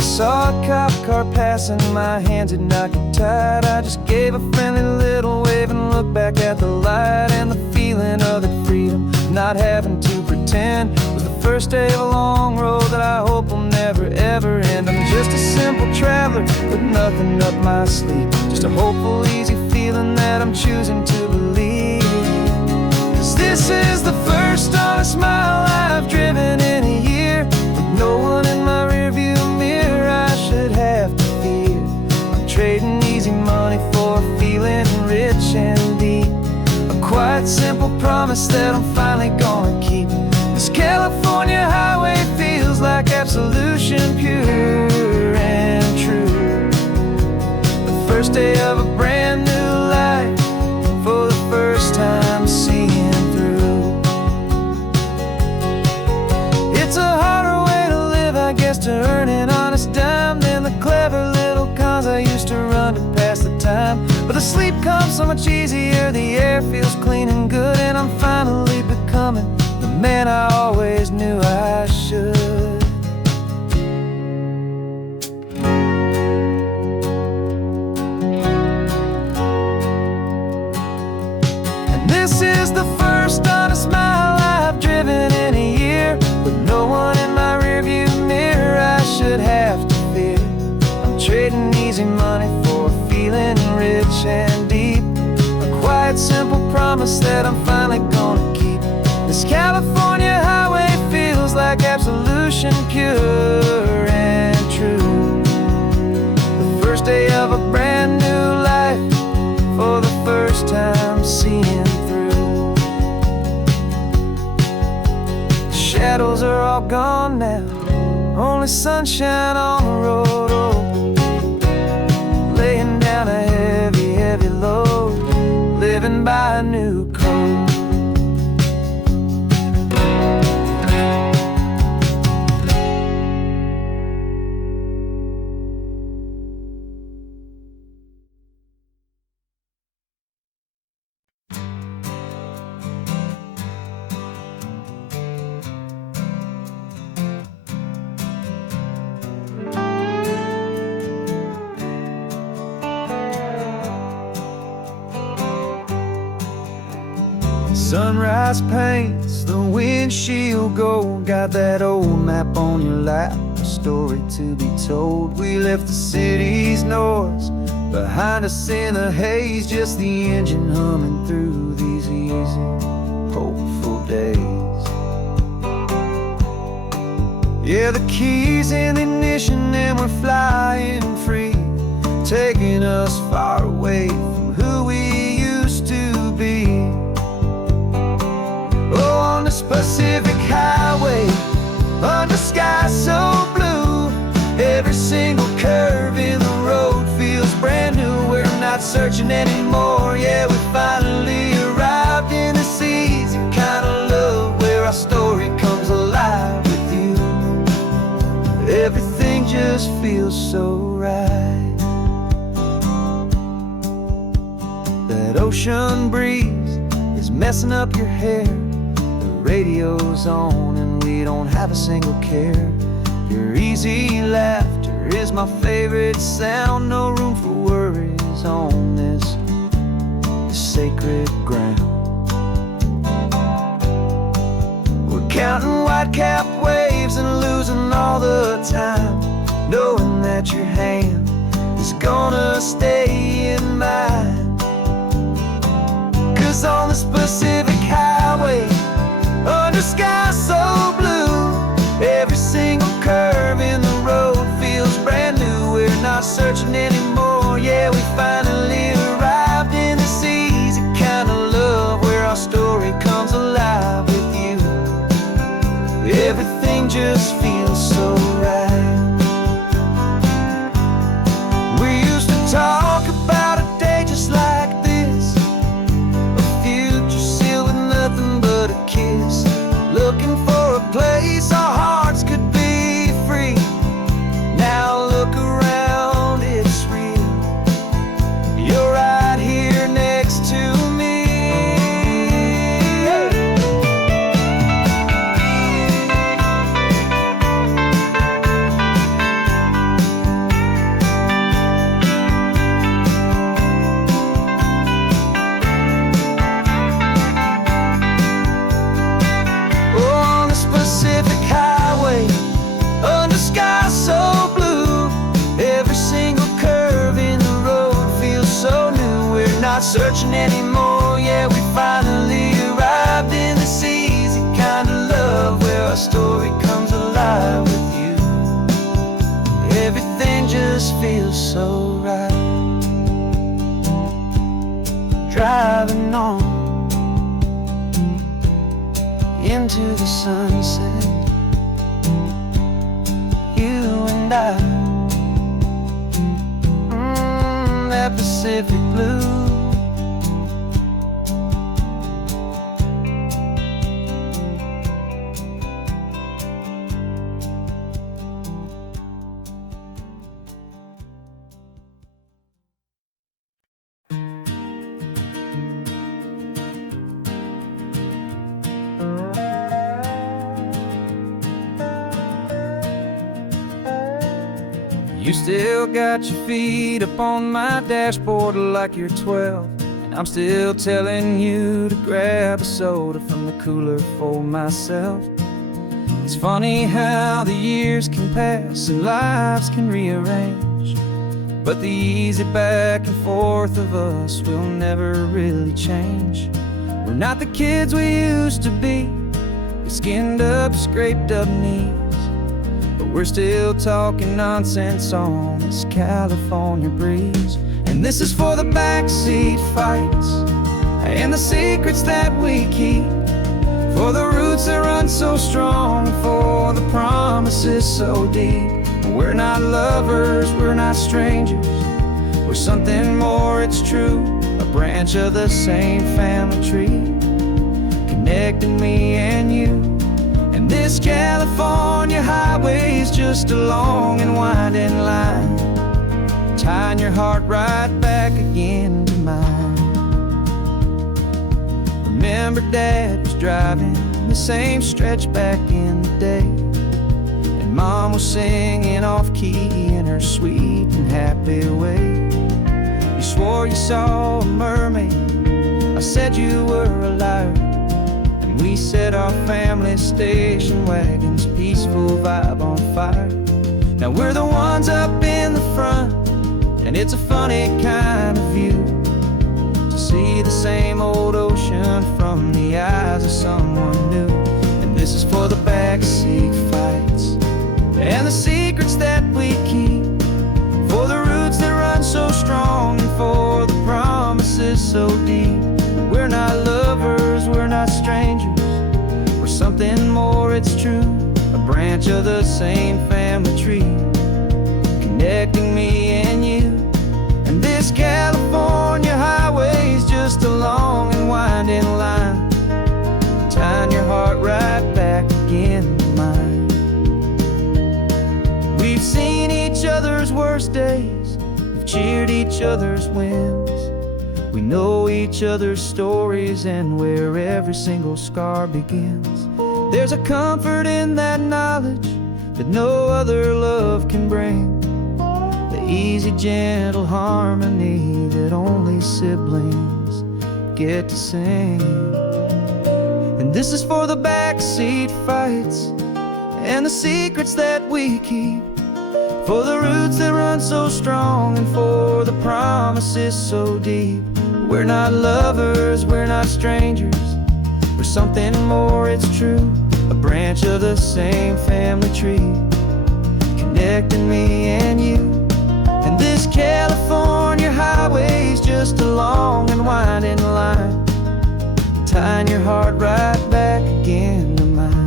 Saw a cop car passing, my hands had not get tied. I just gave a friendly little wave and looked back at the light. And the feeling of the freedom, not having to pretend, was the first day of a long road that I hope will never ever end. I'm just a simple traveler with nothing up my sleeve, just a hopeful, easy feeling that I'm choosing to believe. 'Cause this is the first honest mile I've driven in a year, with no one in my rearview mirror I should have to fear. I'm trading easy money for a feeling rich and deep, a quiet, simple promise that I'm finally gonna keep. This California highway feels like absolution, pure and true. The first day of a brand new life, for the first time seeing through. It's a harder way to live, I guess, to earn an honest dime than the clever little cons I used to run to pass the time. But the sleep comes so much easier, the air feels clean and good, and I'm finally becoming the man I always knew I should. And this is the first honest mile I've driven in a year, with no one in my rearview mirror I should have to fear. I'm trading easy money for a feeling rich and deep, a quiet, simple promise that I'm finally gonna keep. This California highway passion pure and true. The first day of a brand new life, for the first time seeing through. The shadows are all gone now, only sunshine on the road. Oh, laying down a heavy, heavy load, living by a new code. Sunrise paints the windshield gold. Got that old map on your lap, a story to be told. We left the city's noise behind us in the haze, just the engine humming through these easy, hopeful days. Yeah, the keys in the ignition and we're flying free, taking us far away from who we used to be. Oh, on this Pacific highway, under skies so blue, every single curve in the road feels brand new. We're not searching anymore, yeah, we finally arrived in this easy kind of love, where our story comes alive with you. Everything just feels so right. That ocean breeze is messing up your hair, radio's on and we don't have a single care. Your easy laughter is my favorite sound. No room for worries on this sacred ground. We're counting white-capped waves and losing all the time, knowing that your hand is gonna stay in mine. 'Cause on this Pacific highway, under skies so blue, every single curve in the road feels brand new. We're not searching anymore, yeah, we finally arrived in this easy kind of love, where our story comes alive with you. Everything just feels so right. We used to talk about a day just like this, a future sealed with nothing but a kiss, looking for a place our hearts could be free. Now look around, it's real. You're right here next to me. Pacific highway, under skies so blue, every single curve in the road feels so new. We're not searching anymore, yeah, we finally arrived in this easy kind of love, where our story comes alive with you. Everything just feels so right. Driving on into the sunset, you and I, that Pacific blue. You still got your feet up on my dashboard like you're 12, and I'm still telling you to grab a soda from the cooler for myself. It's funny how the years can pass and lives can rearrange, but the easy back and forth of us will never really change. We're not the kids we used to be, with skinned up, scraped up knees, but we're still talking nonsense on this California breeze. And this is for the backseat fights and the secrets that we keep, for the roots that run so strong, for the promises so deep. We're not lovers, we're not strangers, we're something more, it's true. A branch of the same family tree, connecting me and you. And this California highway is just a long and winding line, tying your heart right back again to mine. Remember Dad was driving the same stretch back in the day, and Mom was singing off-key in her sweet and happy way. You swore you saw a mermaid, I said you were a liar, and we set our family station wagon's peaceful vibe on fire. Now we're the ones up in the front, and it's a funny kind of view to see the same old ocean from the eyes of someone new. And this is for the backseat fights and the secrets that we keep, for the roots that run so strong, and for the promises so deep. We're not lovers, we're not strangers, we're something more, it's true. A branch of the same family tree, connecting me and you. And this California highway is just a long and winding line, tying your heart right back again to mine. We've seen each other's worst days, we've cheered each other's wins. We know each other's stories and where every single scar begins. There's a comfort in that knowledge that no other love can bring, the easy, gentle harmony that only siblings get to sing. And this is for the backseat fights and the secrets that we keep, for the roots that run so strong, and for the promises so deep. We're not lovers, we're not strangers, we're something more, it's true. A branch of the same family tree, connecting me and you. And this California highway is just a long and winding line, tying your heart right back again to mine.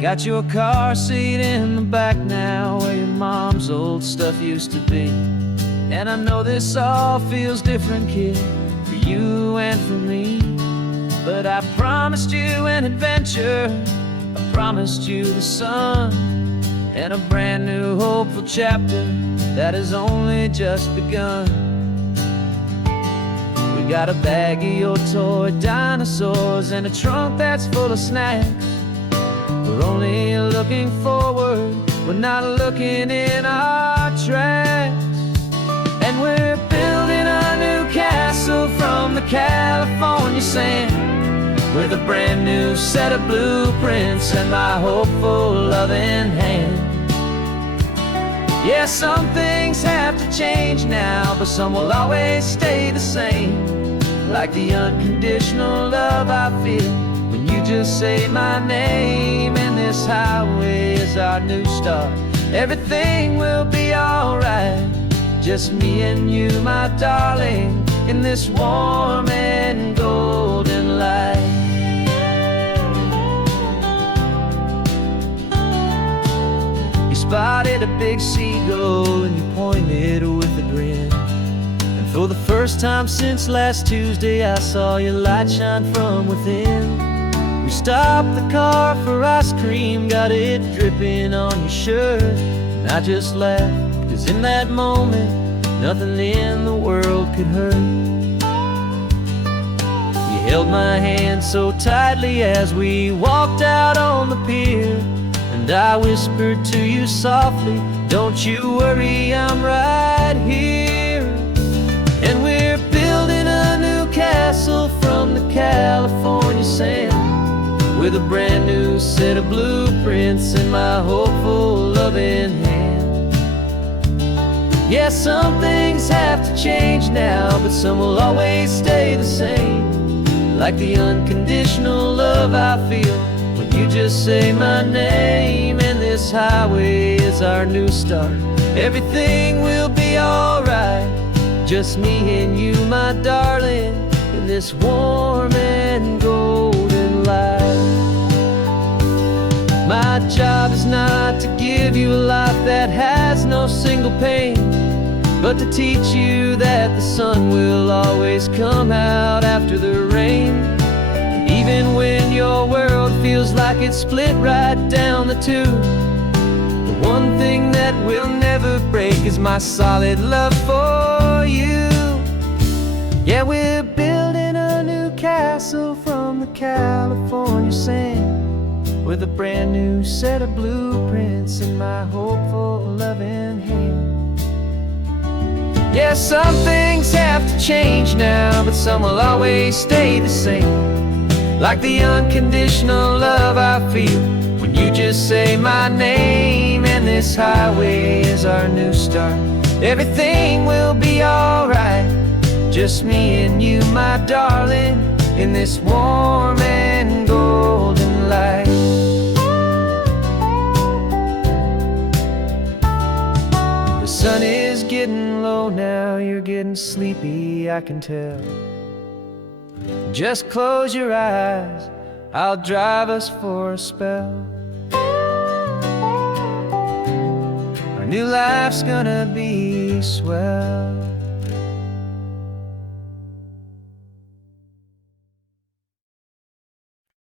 Got your car seat in the back now, where your mom's old stuff used to be. And I know this all feels different, kid, for you and for me. But I promised you an adventure, I promised you the sun, and a brand new hopeful chapter that has only just begun. We got a bag of your toy dinosaurs and a trunk that's full of snacks. We're only looking forward, we're not looking in our tracks. And we're building a new castle from the California sand, with a brand new set of blueprints and my hopeful loving hand. Yeah, some things have to change now, but some will always stay the same, like the unconditional love I feel when you just say my name. And this highway is our new start, everything will be alright, just me and you, my darling, in this warm and golden light. You spotted a big seagull and you pointed with a grin, and for the first time since last Tuesday I saw your light shine from within. We stopped the car for ice cream, got it dripping on your shirt, and I just laughed, 'cause in that moment nothing in the world could hurt. You held my hand so tightly as we walked out on the pier, and I whispered to you softly, Don't you worry, I'm right here. And we're building a new castle from the California sand, with a brand new set of blueprints in my hopeful, loving hand. Yeah, some things have to change now, but some will always stay the same. Like the unconditional love I feel when you just say my name. And this highway is our new start. Everything will be alright. Just me and you, my darling, in this warm and golden light. My job is not to give you a life that has no single pain, but to teach you that the sun will always come out after the rain. And even when your world feels like it's split right down the tube, the one thing that will never break is my solid love for you. Yeah, we're building a new castle from the California sand, with a brand new set of blueprints in my hopeful, loving hand. Yeah, some things have to change now, but some will always stay the same. Like the unconditional love I feel when you just say my name. And this highway is our new start. Everything will be alright. Just me and you, my darling, in this warm and golden light. The sun is getting low now, you're getting sleepy, I can tell. Just close your eyes, I'll drive us for a spell. Our new life's gonna be swell.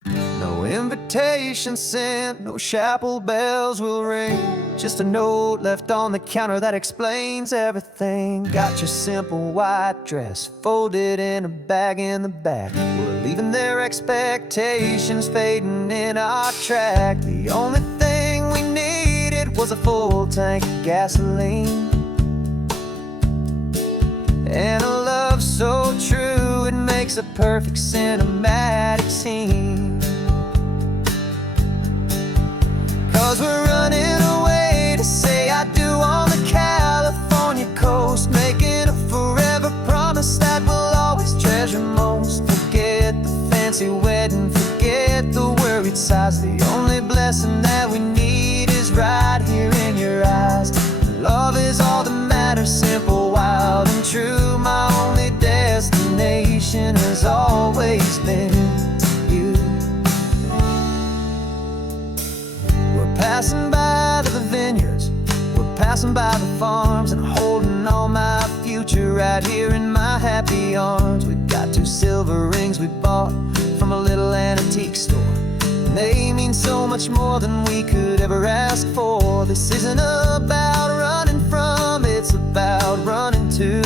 No invitation sent, no chapel bells will ring. Just a note left on the counter that explains everything. Got your simple white dress folded in a bag in the back. We're leaving their expectations fading in our track. The only thing we needed was a full tank of gasoline, and a love so true it makes a perfect cinematic scene. 'Cause we're running away to say I do on the California coast, making a forever promise that we'll always treasure most. Forget the fancy wedding, forget the worried sighs. The only blessing that we need is right here in your eyes. Love is all that matters, simple, wild and true. My only destination has always been you. We're passing by the vineyards, we're passing by the farms, and holding on my future right here in my happy arms. We've got 2 silver rings we bought from a little antique store, and they mean so much more than we could ever ask for. This isn't about running from, it's about running to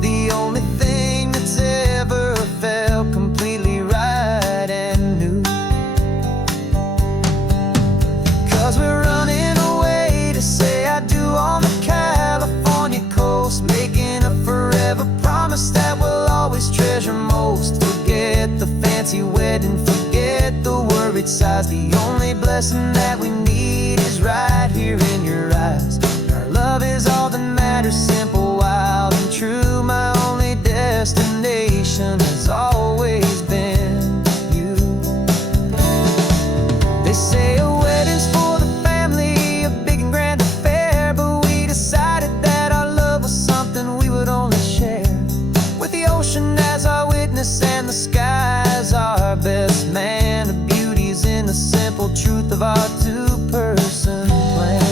the only thing that's ever felt completely right and new. 'Cause we're running away to say I do on the California coast, making a forever promise that we'll always treasure most. Forget the fancy wedding, forget the worried sighs. The only blessing that we need is right here in your eyes. Our love is all that matters, simple, wild and true. My only destination has always been you. They say a wedding's for the family, a big and grand affair, but we decided that our love was something we would only share with the ocean as our witness and the sky as our best man. The beauty's in the simple truth of our 2-person plan.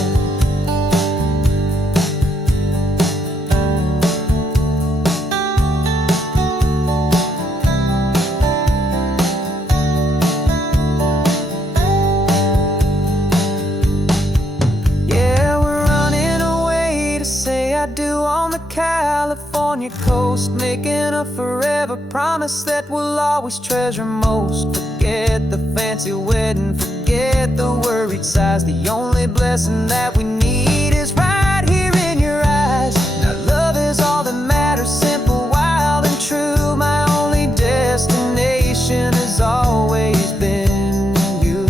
California coast, making a forever promise that we'll always treasure most. Forget the fancy wedding, forget the worried sighs. The only blessing that we need is right here in your eyes. Now love is all that matters, simple, wild and true. My only destination has always been you.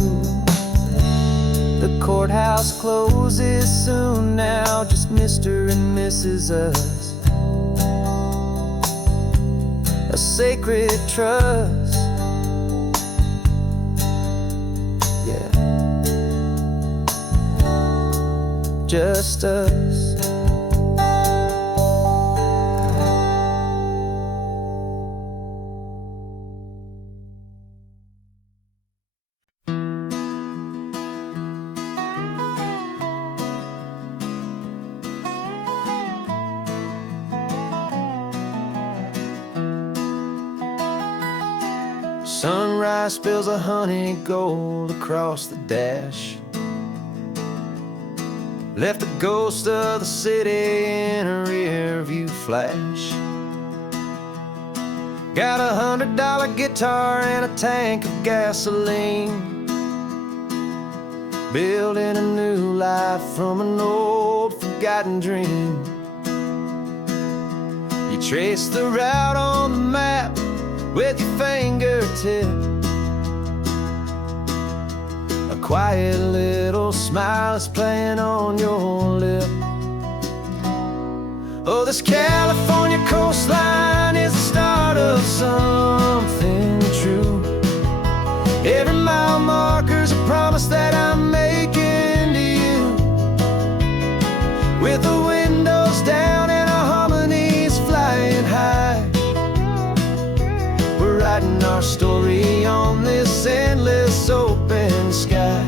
The courthouse closes soon now, just Mr. and Mrs. Us. A sacred trust, yeah, just us. Sunrise spills a honey gold across the dash, left the ghost of the city in a rear view flash. Got $100 guitar and a tank of gasoline, building a new life from an old forgotten dream. You trace the route on the map with your fingertip, a quiet little smile is playing on your lip. Oh, this California coastline is the start of something true. Every mile marker's a promise that I'm making to you. With the windows down and our harmonies flying high, writing our story on this endless open sky.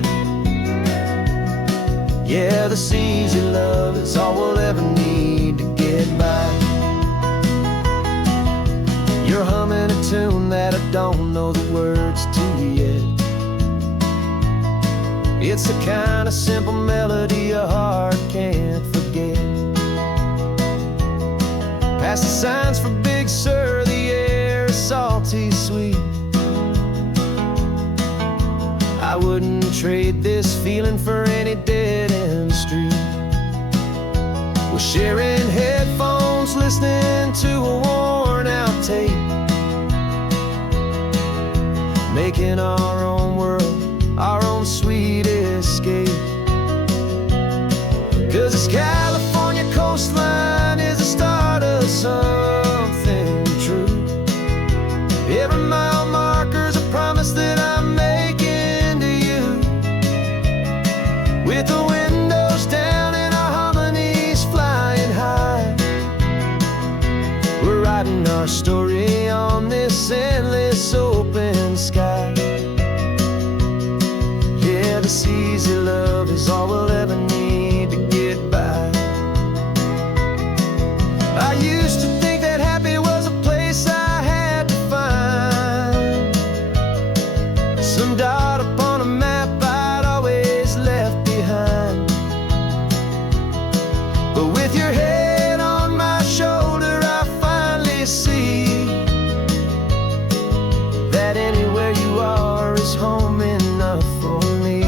Yeah, this easy love is all we'll ever need to get by. You're humming a tune that I don't know the words to yet. It's the kind of simple melody your heart can't forget. Past the signs for Big Sur, the air is salty sweet. I wouldn't trade this feeling for any dead-end street. We're sharing headphones, listening to a worn-out tape, making our own world, our own sweet escape. 'Cause this California coastline is the start of something true. Every mile marker's a promise that I'm making to you. With the windows down and our harmonies flying high, we're writing our story on this endless open sky. Yeah, this easy love is all we'll ever need to get by. I used to think that happy was a place I had to find, some dot upon a map I'd always left behind. But with your head on my shoulder, I finally see that anywhere you are is home enough for me.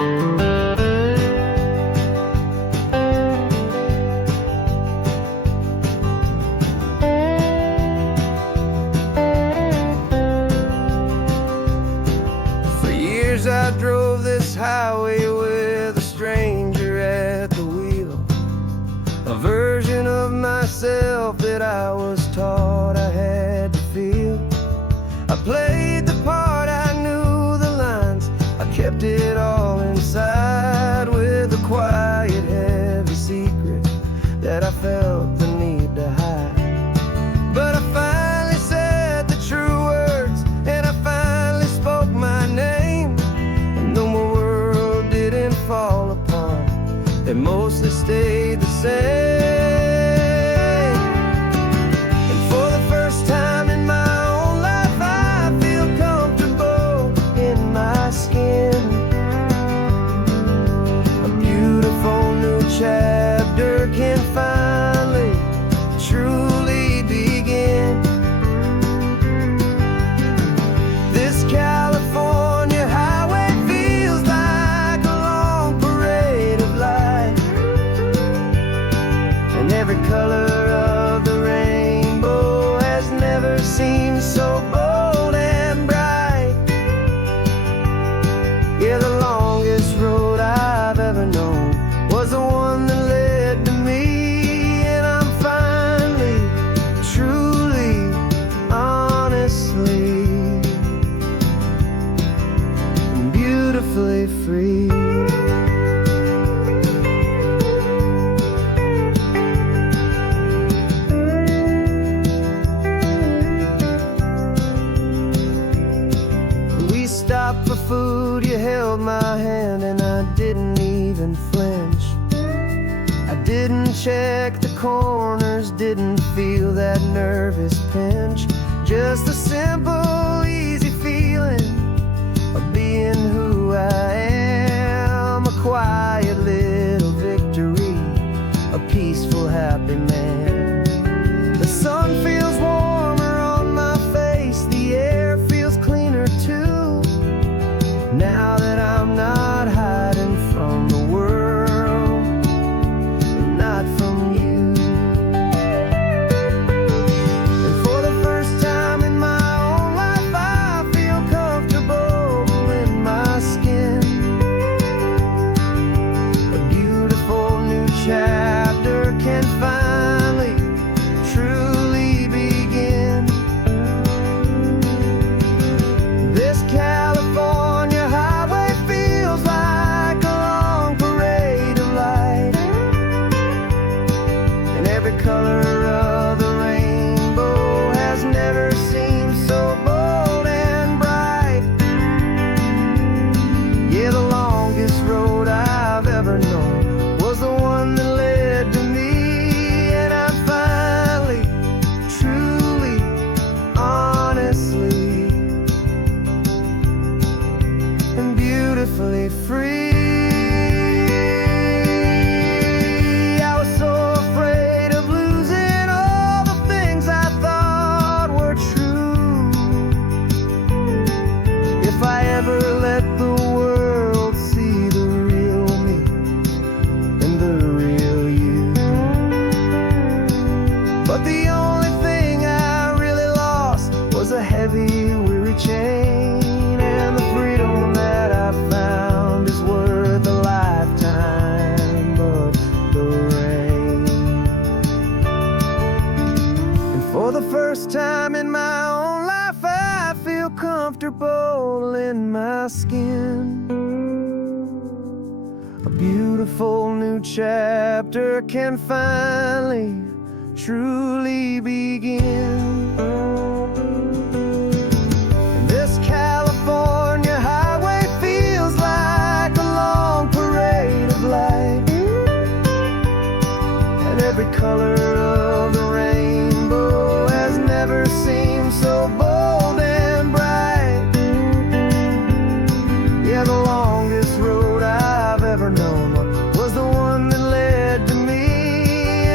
For years I drove this highway with a stranger at the wheel, a version of myself that I was taught I had to feel. I played the part, I knew the lines, I kept it all inside with a quiet, heavy secret that I felt the need to hide. But I finally said the true words, and I finally spoke my name, and though my world didn't fall apart, it mostly stayed the same. Chapter can finally, truly begin. This California highway feels like a long parade of light, and every color of the rainbow has never seemed so bold and bright. Yeah, the longest road I've ever known was the one that led to me, and I'm finally, truly, honestly, beautifully free. We stopped for food, you held my hand, and I didn't even flinch. I didn't check the corners, didn't feel that nervous pinch. Just a simple, easy feeling of being who I am. A quiet little victory, a peaceful, happy man. The sun feels warmer on my face, the air feels cleaner too, now that I'm not hiding from the world, and not from you. And for the first time in my own life, I feel comfortable in my skin. A beautiful new chapter can finally, truly begin. This California highway feels like a long parade of light, and every color of the rainbow has never seemed so bold and bright. Yeah, the longest road I've ever known was the one that led to me, and I'm finally, truly, honestly, and beautifully free. I was so afraid of losing all the things I thought were true. If I ever let the world see the real me and the real you. But the only thing I really lost was a heavy, weary chain, and the freedom that I found is worth a lifetime of the rain. And for the first time in my own life, I feel comfortable in my skin. A beautiful new chapter can finally, truly begin. This California highway feels like a long parade of light, and every color of the rainbow has never seemed so bold and bright. Yeah, the longest road I've ever known was the one that led to me,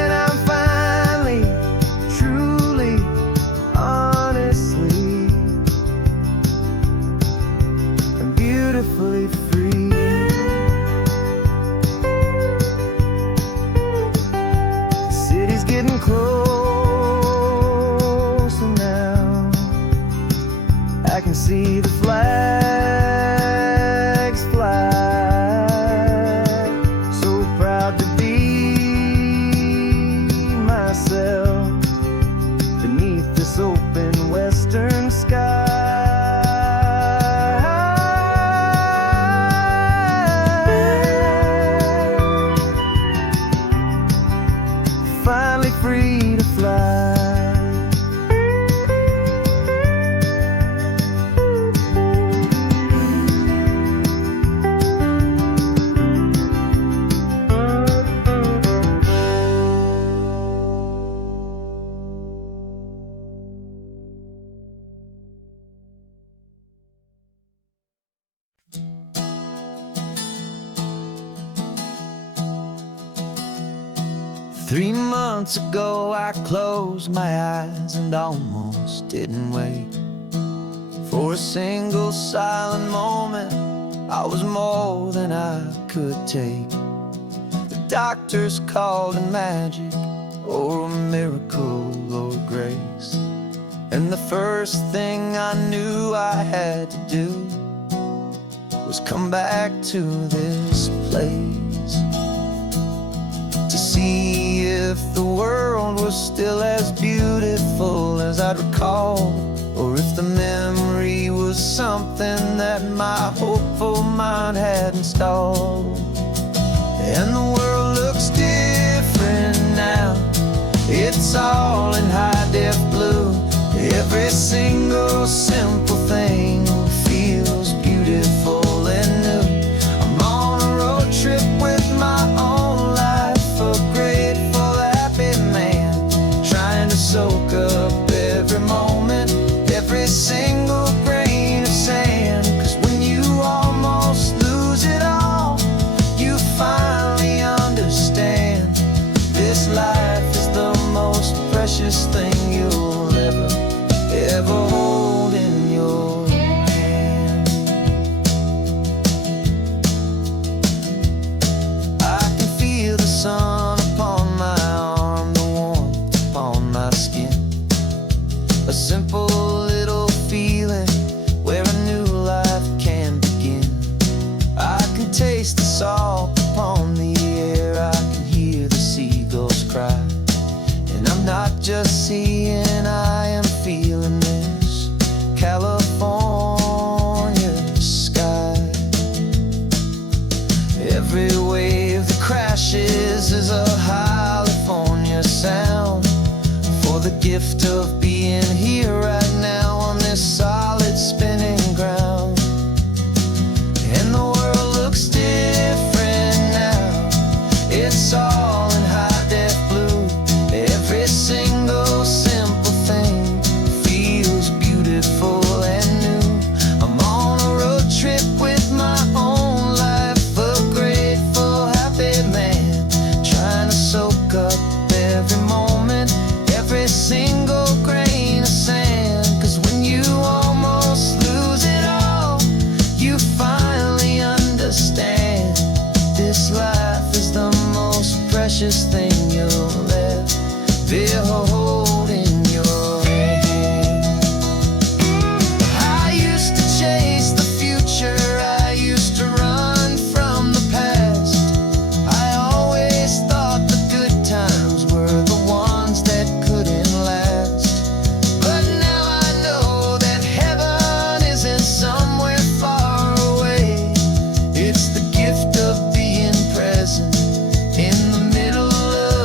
and I'm finally, truly, honestly, and beautifully free. getting closer now. I can see the flags fly. So proud to be myself beneath this open western sky. Finally free to fly. 3 months ago I closed my eyes and almost didn't wait for a single silent moment. I was more than I could take. The doctors called it magic, or a miracle, or grace. And the first thing I knew I had to do was come back to this place, to see if the world was still as beautiful as I'd recall, or if the memory was something that my hopeful mind had installed. And the world looks different now. It's all in high-def blue. Every single simple thing feels beautiful and new. I'm on a road trip with my own life, a grateful, happy man, trying to soak up every moment, every single grain of sand. 'Cause when you almost lose it all, you finally understand this life is the most precious thing you'll ever hold in your hand. I can feel the sun upon my arm, the warmth upon my skin, a simple little feeling where a new life can begin. I can taste the salt upon the air, I can hear the seagulls cry, and I'm not just seeing, I am feeling this California sky. Every wave that crashes is a California sound, for the gift of being here right now on this solid spinning ground. And the world looks different now. It's all in high-def blue. Every single simple thing feels beautiful and new. I'm on a road trip with my own life, a grateful, happy man, trying to soak up every moment, every single grain of sand. 'Cause when you almost lose it all, you finally understand this life is the most precious thing you'll ever hold in your hand. I used to chase the future, I used to run from the past. I always thought the good times were the ones that couldn't last. But now I know that heaven isn't somewhere far away. It's the gift of being present in the middle of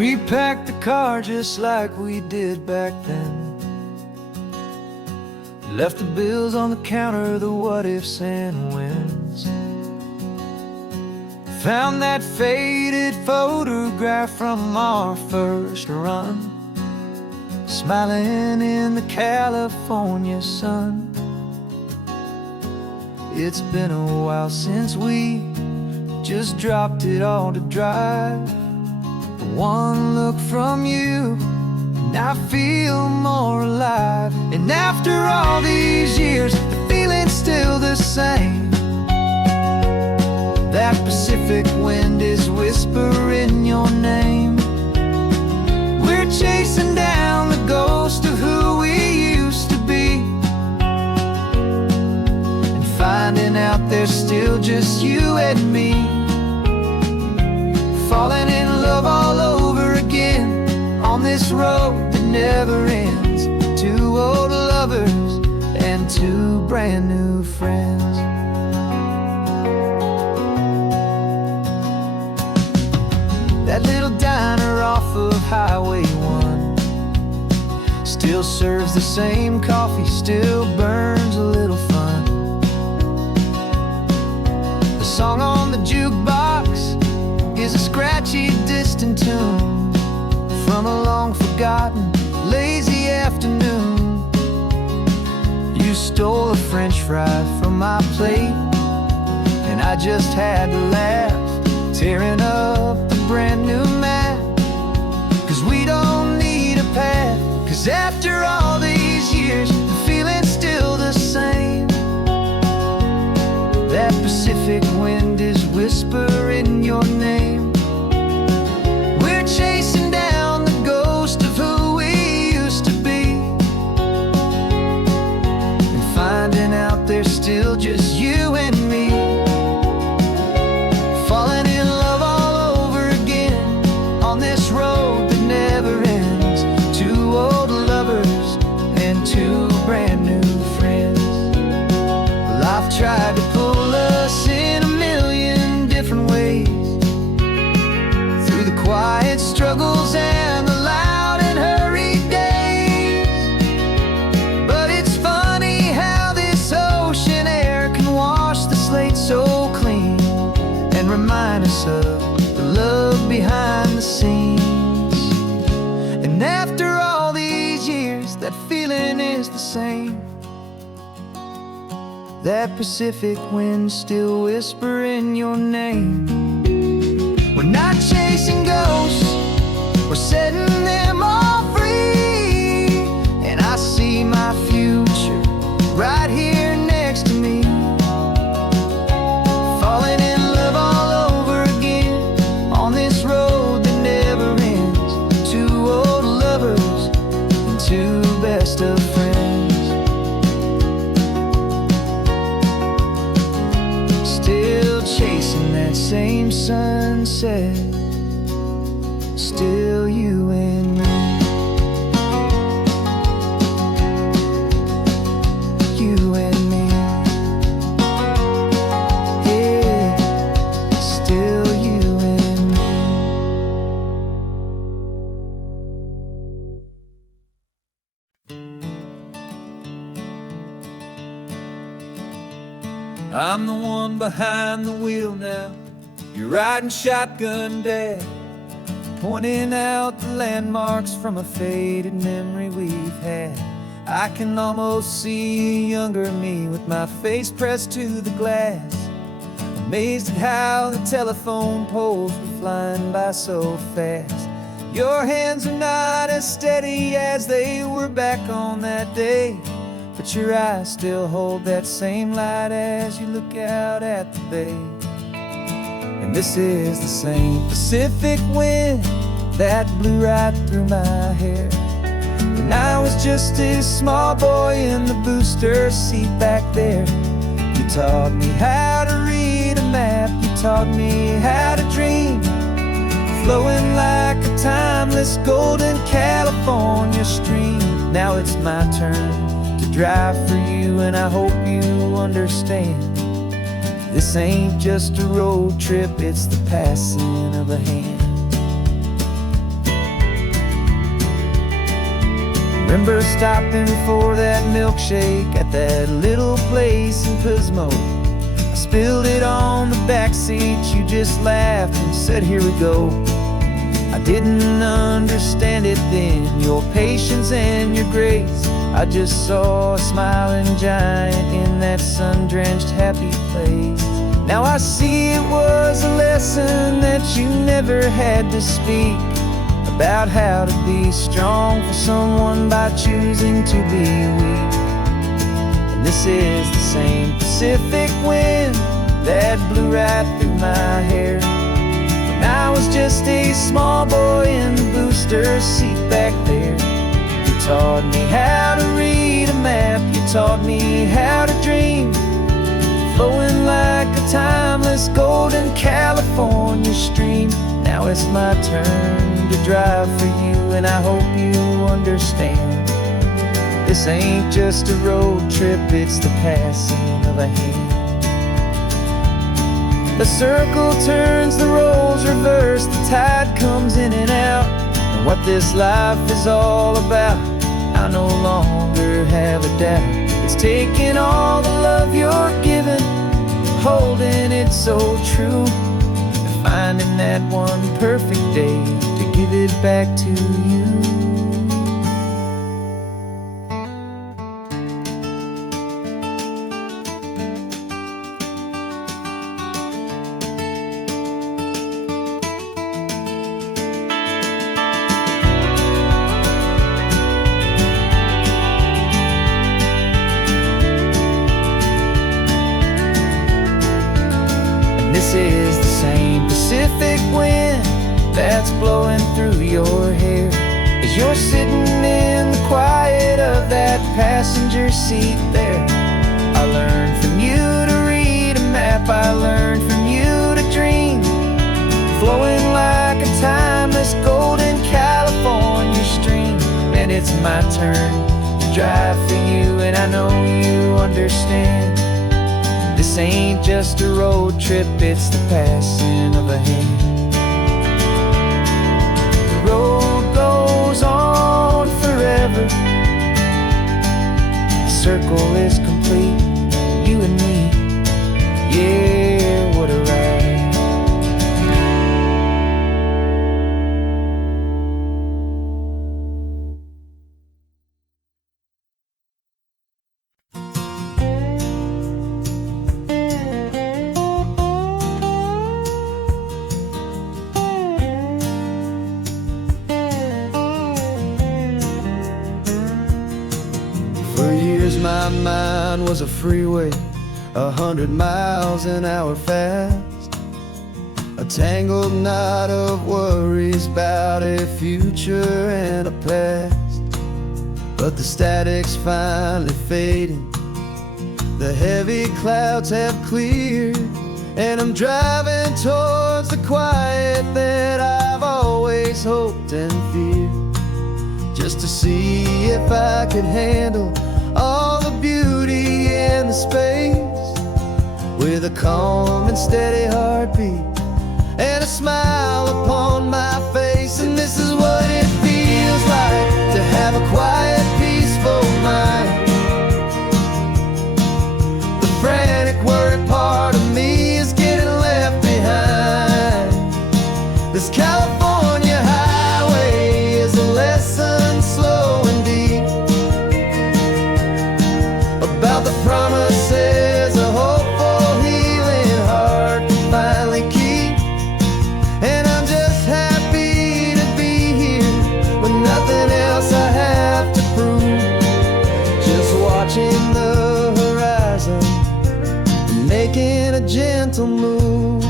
We packed the car just like we did back then. Left the bills on the counter, the what ifs and whens. Found that faded photograph from our first run, smiling in the California sun. It's been a while since we just dropped it all to drive. One look from you and I feel more alive. And after all these years, the feeling's still the same. That Pacific wind is whispering your name. We're chasing down the ghost of who we used to be, and finding out there's still just you and me. Falling in love all over again on this road that never ends. Two old lovers and two brand new friends. That little diner off of Highway 1 still serves the same coffee, still burns a little fun. The song on the jukebox is a scratchy, distant tune from a long-forgotten, lazy afternoon. You stole a French fry from my plate, and I just had to laugh, tearing up the brand new map. Cause we don't need a path, cause after all these years, the feeling's still the same. That Pacific wind is whispering your name. We're chasing down the ghost of who we used to be, and finding out there's still just you and me. Falling in love all over again on this road that never ends. Two old lovers and two brand new friends. Life tried to pull us in a million different ways, through the quiet struggles and the loud and hurried days. But it's funny how this ocean air can wash the slate so clean, and remind us of the love behind the scenes. And after all these years, that feeling is the same. That Pacific wind still whispering your name. We're not chasing ghosts, we're setting them all free. And I see my future right here next to me. Falling in love all over again on this road that never ends. Two old lovers and two best of friends. Still chasing that same sunset, still you and me. You and me. Yeah, still you and me. I'm the one behind the wheel now. You're riding shotgun, Dad, pointing out the landmarks from a faded memory we've had. I can almost see a younger me with my face pressed to the glass, amazed at how the telephone poles were flying by so fast. Your hands are not as steady as they were back on that day, but your eyes still hold that same light as you look out at the bay. And this is the same Pacific wind that blew right through my hair when I was just a small boy in the booster seat back there. You taught me how to read a map, you taught me how to dream, flowing like a timeless golden California stream. Now it's my turn to drive for you, and I hope you understand. This ain't just a road trip, it's the passing of a hand. Remember stopping for that milkshake at that little place in Pismo. I spilled it on the back seat, you just laughed and said, "Here we go." I didn't understand it then, your patience and your grace. I just saw a smiling giant in that sun-drenched happy place. Now I see it was a lesson that you never had to speak, about how to be strong for someone by choosing to be weak. And this is the same Pacific wind that blew right through my hair when I was just a small boy in the booster seat back there. You taught me how to read a map, you taught me how to dream, flowing like a timeless golden California stream. Now it's my turn to drive for you, and I hope you understand. This ain't just a road trip, it's the passing of a hand. The circle turns, the roles reverse, the tide comes in and out. And what this life is all about, I no longer have a doubt. It's taking all the love you're giving, holding it so true, and finding that one perfect day to give it back to you. This is the same Pacific wind that's blowing through your hair as you're sitting in the quiet of that passenger seat there. I learned from you to read a map, I learned from you to dream, flowing like a timeless golden California stream. And it's my turn to drive for you, and I know you understand. This ain't just a road trip, it's the passing of a hand. The road goes on forever, the circle is complete, you and me, yeah, what a ride. For years my mind was a freeway, 100 miles an hour fast, a tangled knot of worries about a future and a past. But the static's finally fading, the heavy clouds have cleared, and I'm driving towards the quiet that I've always hoped and feared, just to see if I could handle all the beauty and the space, with a calm and steady heartbeat and a smile upon my face. And this is what it feels like to have a quiet, peaceful mind. The frantic, worried part of me is getting left behind. This California highway is a lesson slow and deep about the promises a hopeful, healing heart can finally keep. And I'm just happy to be here with nothing else I have to prove, just watching the horizon and making a gentle move.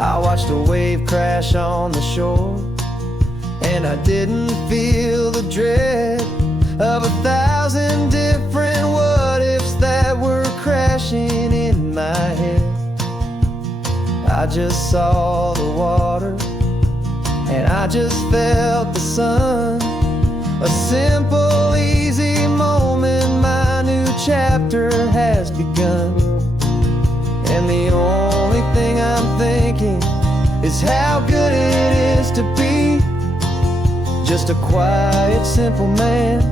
I watched a wave crash on the shore, and I didn't feel the dread of 1,000 different what-ifs that were crashing in my head. I just saw the water, and I just felt the sun. A simple, easy moment, my new chapter has begun. And the only thing I'm thinking is how good it is to be just a quiet, simple man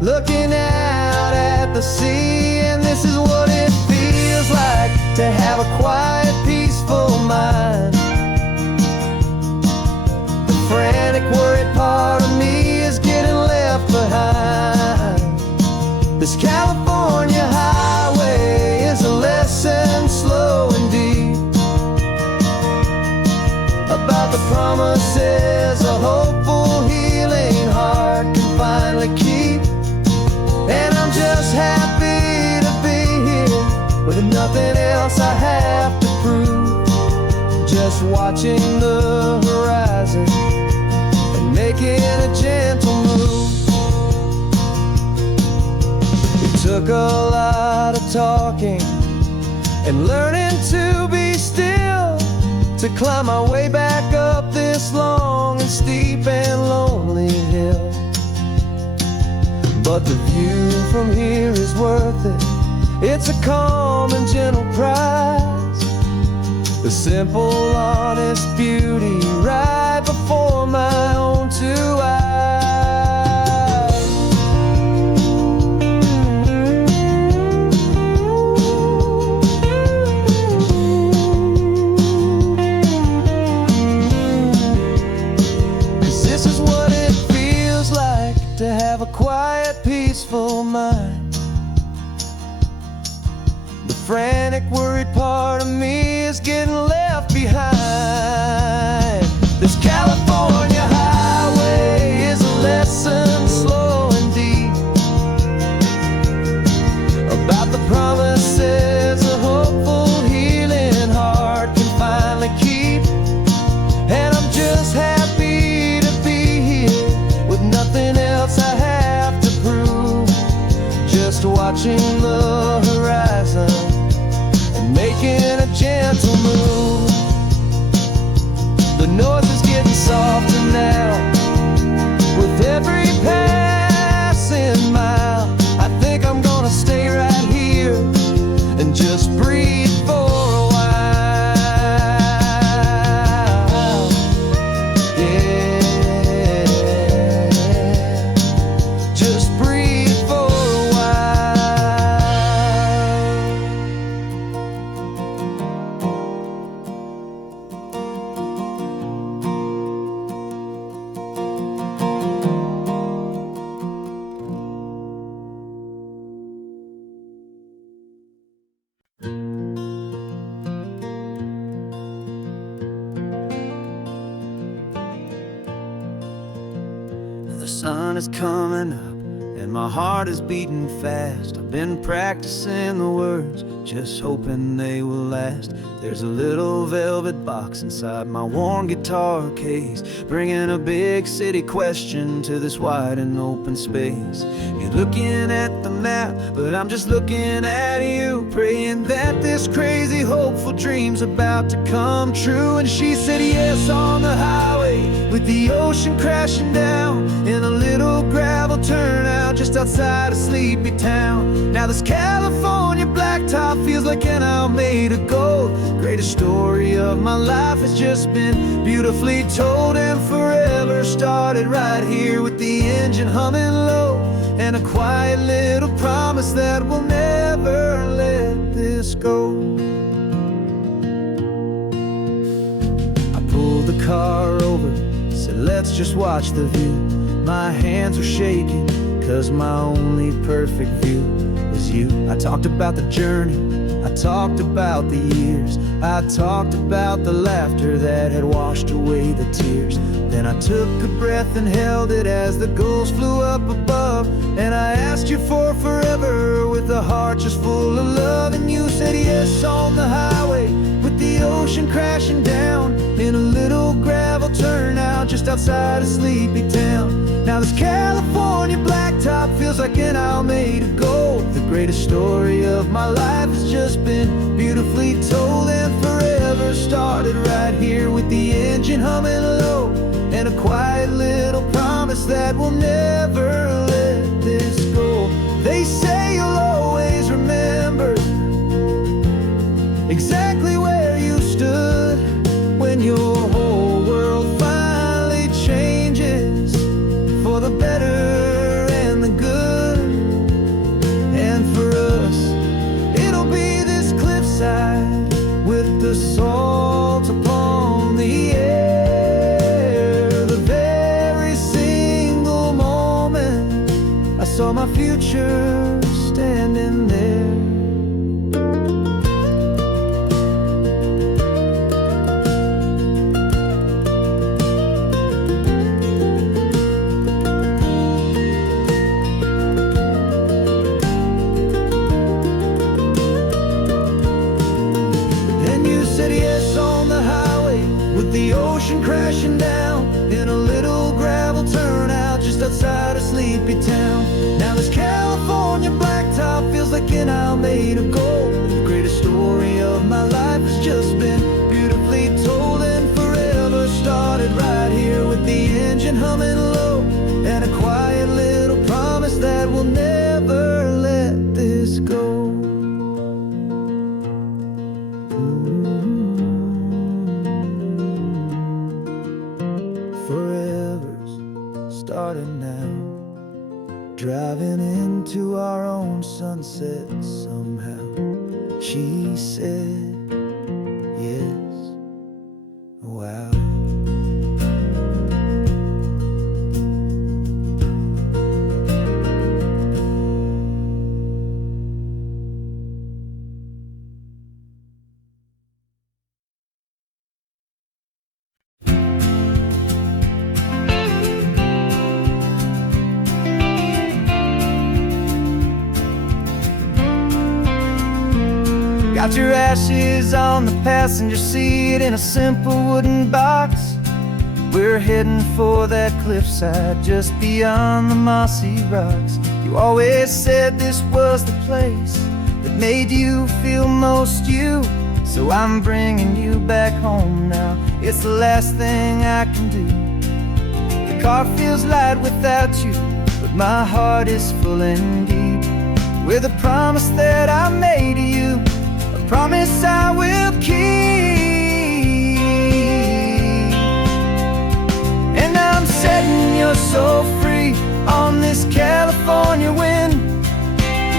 looking out at the sea. And this is what it feels like to have a quiet, peaceful mind. The frantic, worried part of me is getting left behind. This California highway is a lesson, slow and deep, about the promises a hopeful, healing heart can finally keep. And I'm just happy to be here with nothing else I have to prove, just watching the horizon and making a gentle move. It took a lot of talking and learning to be still to climb my way back up this long and steep and lonely hill. But the view from here is worth it. It's a calm and gentle prize, the simple, honest beauty right before my own two eyes. This is what it feels like to have a quiet, peaceful mind. The frantic, worried part of me is getting left behind. This California highway is a lesson, slow and deep, about the promises a hopeful, healing heart can finally keep. And I'm just happy to be here with nothing else I have to prove, just watching the horizon and making a gentle move. The noise is getting softer now with every passing mile. I think I'm gonna stay right here and just breathe for a while. Just breathe for a while. The sun is coming up and my heart is beating fast. I've been practicing the words, just hoping they will last. There's a little velvet box inside my worn guitar case, bringing a big city question to this wide and open space. You're looking at the map, but I'm just looking at you, praying that this crazy hopeful dream's about to come true. And she said yes on the highway with the ocean crashing down in a little gravel turnout just outside of sleepy town. Now this California blacktop feels like an hour made of gold. Greatest story of my life has just been beautifully told, and forever started right here with the engine humming low, and a quiet little promise that we'll never let this go. I pulled the car over, said let's just watch the view. My hands were shaking, cause my only perfect view was you. I talked about the journey, I talked about the years, I talked about the laughter that had washed away the tears. Then I took a breath and held it as the gulls flew up above, and I asked you for forever with a heart just full of love. And you said yes on the highway with the ocean crashing down in a little gravel turnout just outside of sleepy town. Now this California blacktop feels like an hour made of gold. The greatest story of my life has just been beautifully told, and forever started right here with the engine humming low, and a quiet little promise that we'll never let this go. They say you'll always remember exactly where you stood when your whole world finally changes. my future standing there. The ocean crashing down in a little gravel turnout just outside of Sleepy Town. Now this California blacktop feels like an isle made of gold. The greatest story of my life has just been beautifully told, and forever started right here with the engine humming low, and a quiet little promise that we'll never let this go. Forever's starting now, driving into our own sunset somehow. She said yes, wow. Got your ashes on the passenger seat in a simple wooden box. We're heading for that cliffside just beyond the mossy rocks. You always said this was the place that made you feel most you, so I'm bringing you back home now. It's the last thing I can do. The car feels light without you, but my heart is full and deep with a promise that I made to you, promise I will keep. And I'm setting your soul free on this California wind,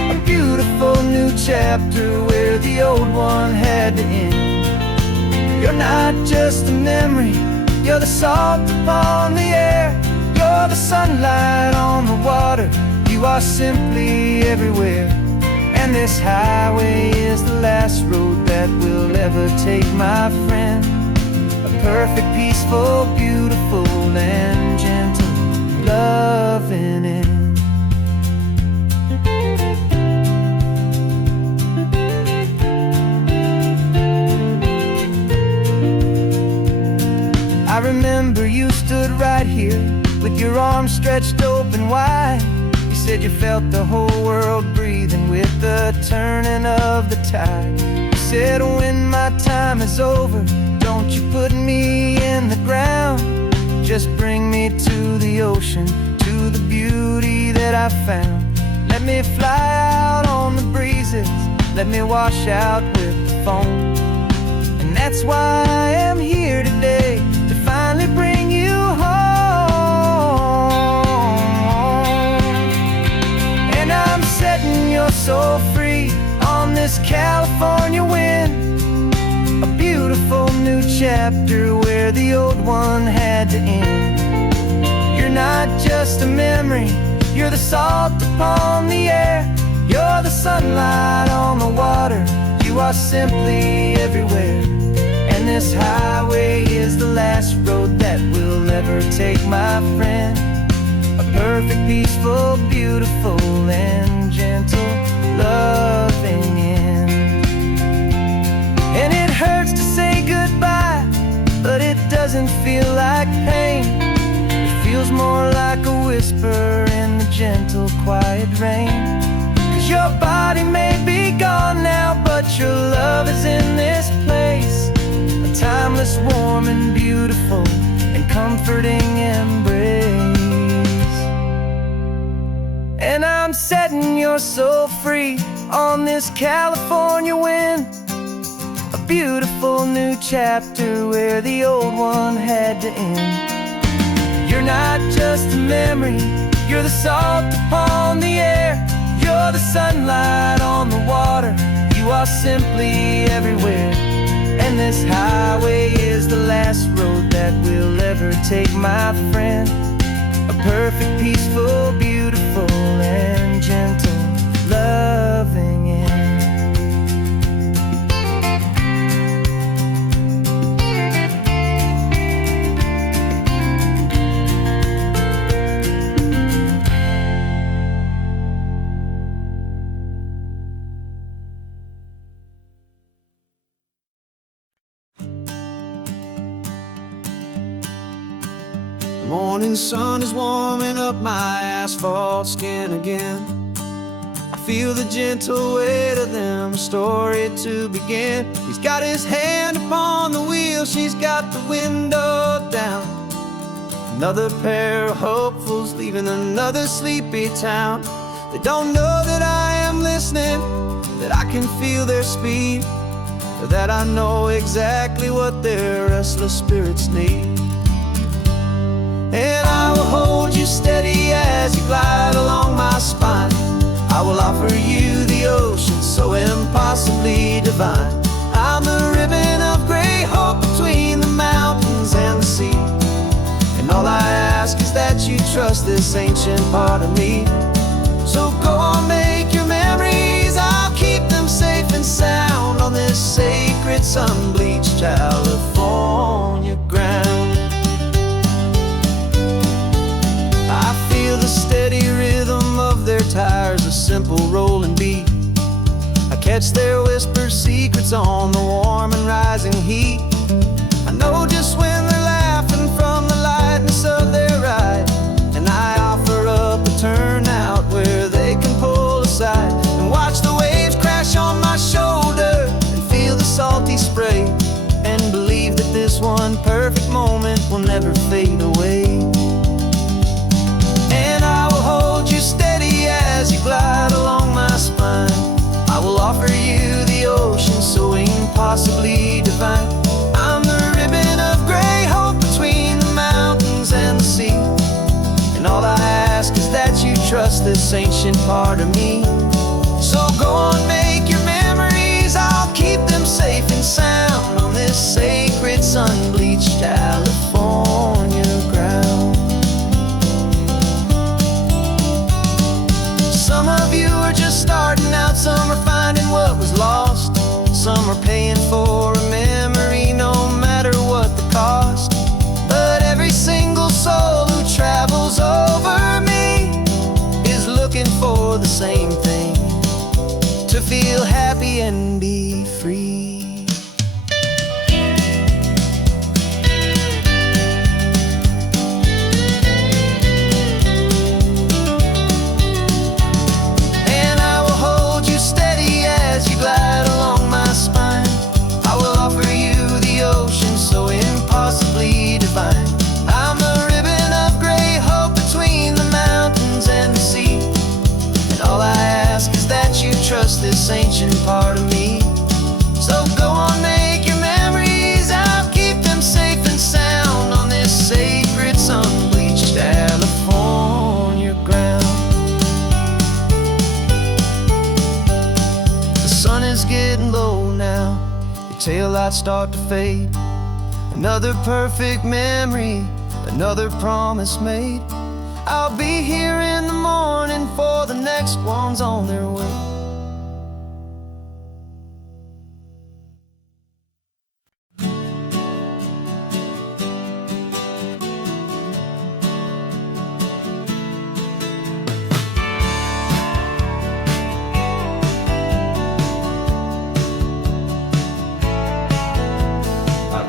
a beautiful new chapter where the old one had to end. You're not just a memory, you're the salt upon the air, you're the sunlight on the water, you are simply everywhere. And this highway is the last road that we'll ever take, my friend. A perfect, peaceful, beautiful, and gentle loving end. I remember you stood right here with your arms stretched open wide. You said you felt the whole world breathing with the turning of the tide. You said when my time is over, don't you put me in the ground, just bring me to the ocean, to the beauty that I found. Let me fly out on the breezes, let me wash out with the foam. And that's why I am here today, to finally bring you home. And I'm setting your soul free on this California wind, a beautiful new chapter where the old one had to end. You're not just a memory, you're the salt upon the air, you're the sunlight on the water, you are simply everywhere. And this highway is the last road that we'll ever take, my friend. A perfect, peaceful, beautiful, and gentle loving end. And it hurts to say goodbye, but it doesn't feel like pain. It feels more like a whisper in the gentle, quiet rain. 'Cause your body may be gone now, but your love is in this place, a timeless, warm, and beautiful, and comforting embrace. And I'm setting your soul free on this California wind, a beautiful new chapter where the old one had to end. You're not just a memory, you're the salt upon the air, you're the sunlight on the water, you are simply everywhere. And this highway is the last road that we'll ever take, my friend. A perfect, peaceful, beautiful, and gentle, loving end. The morning sun is warming up my asphalt skin again. I feel the gentle weight of them, a story to begin. He's got his hand upon the wheel, she's got the window down. Another pair of hopefuls leaving another sleepy town. They don't know that I am listening, that I can feel their speed, or that I know exactly what their restless spirits need. And I will hold you steady as you glide along my spine. I will offer you the ocean so impossibly divine. I'm the ribbon of gray hope between the mountains and the sea. And all I ask is that you trust this ancient part of me. So go on, make your memories, I'll keep them safe and sound on this sacred sun-bleached California ground. The steady rhythm of their tires, a simple rolling beat. I catch their whispered secrets on the warm and rising heat. I know just when they're laughing from the lightness of their ride, and I offer up a turnout where they can pull aside and watch the waves crash on my shoulder and feel the salty spray, and believe that this one perfect moment will never fade away. Steady as you glide along my spine. I will offer you the ocean so impossibly divine. I'm the ribbon of gray hope between the mountains and the sea. And all I ask is that you trust this ancient part of me. So go on, make your memories, I'll keep them safe and sound on this sacred sun-bleached California ground. Some of you are just starting out, some are finding what was lost. Some are paying for a memory no matter what the cost. But every single soul who travels over me is looking for the same thing, to feel happy and be free. I'm a ribbon of gray hope between the mountains and the sea. And all I ask is that you trust this ancient part of me. So go on, make your memories, I'll keep them safe and sound on this sacred sun-bleached California ground. The sun is getting low now, your taillights start to fade. Another perfect memory, another promise made. I'll be here in the morning for the next ones on their way.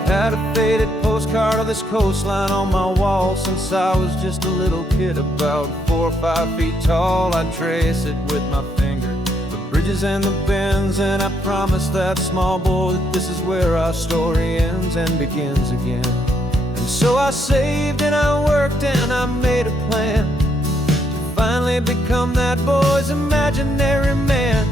Had a faded postcard of this coastline on my wall since I was just a little kid, about 4 or 5 feet tall. I trace it with my finger, the bridges and the bends, and I promised that small boy that this is where our story ends and begins again. And so I saved and I worked and I made a plan to finally become that boy's imaginary man.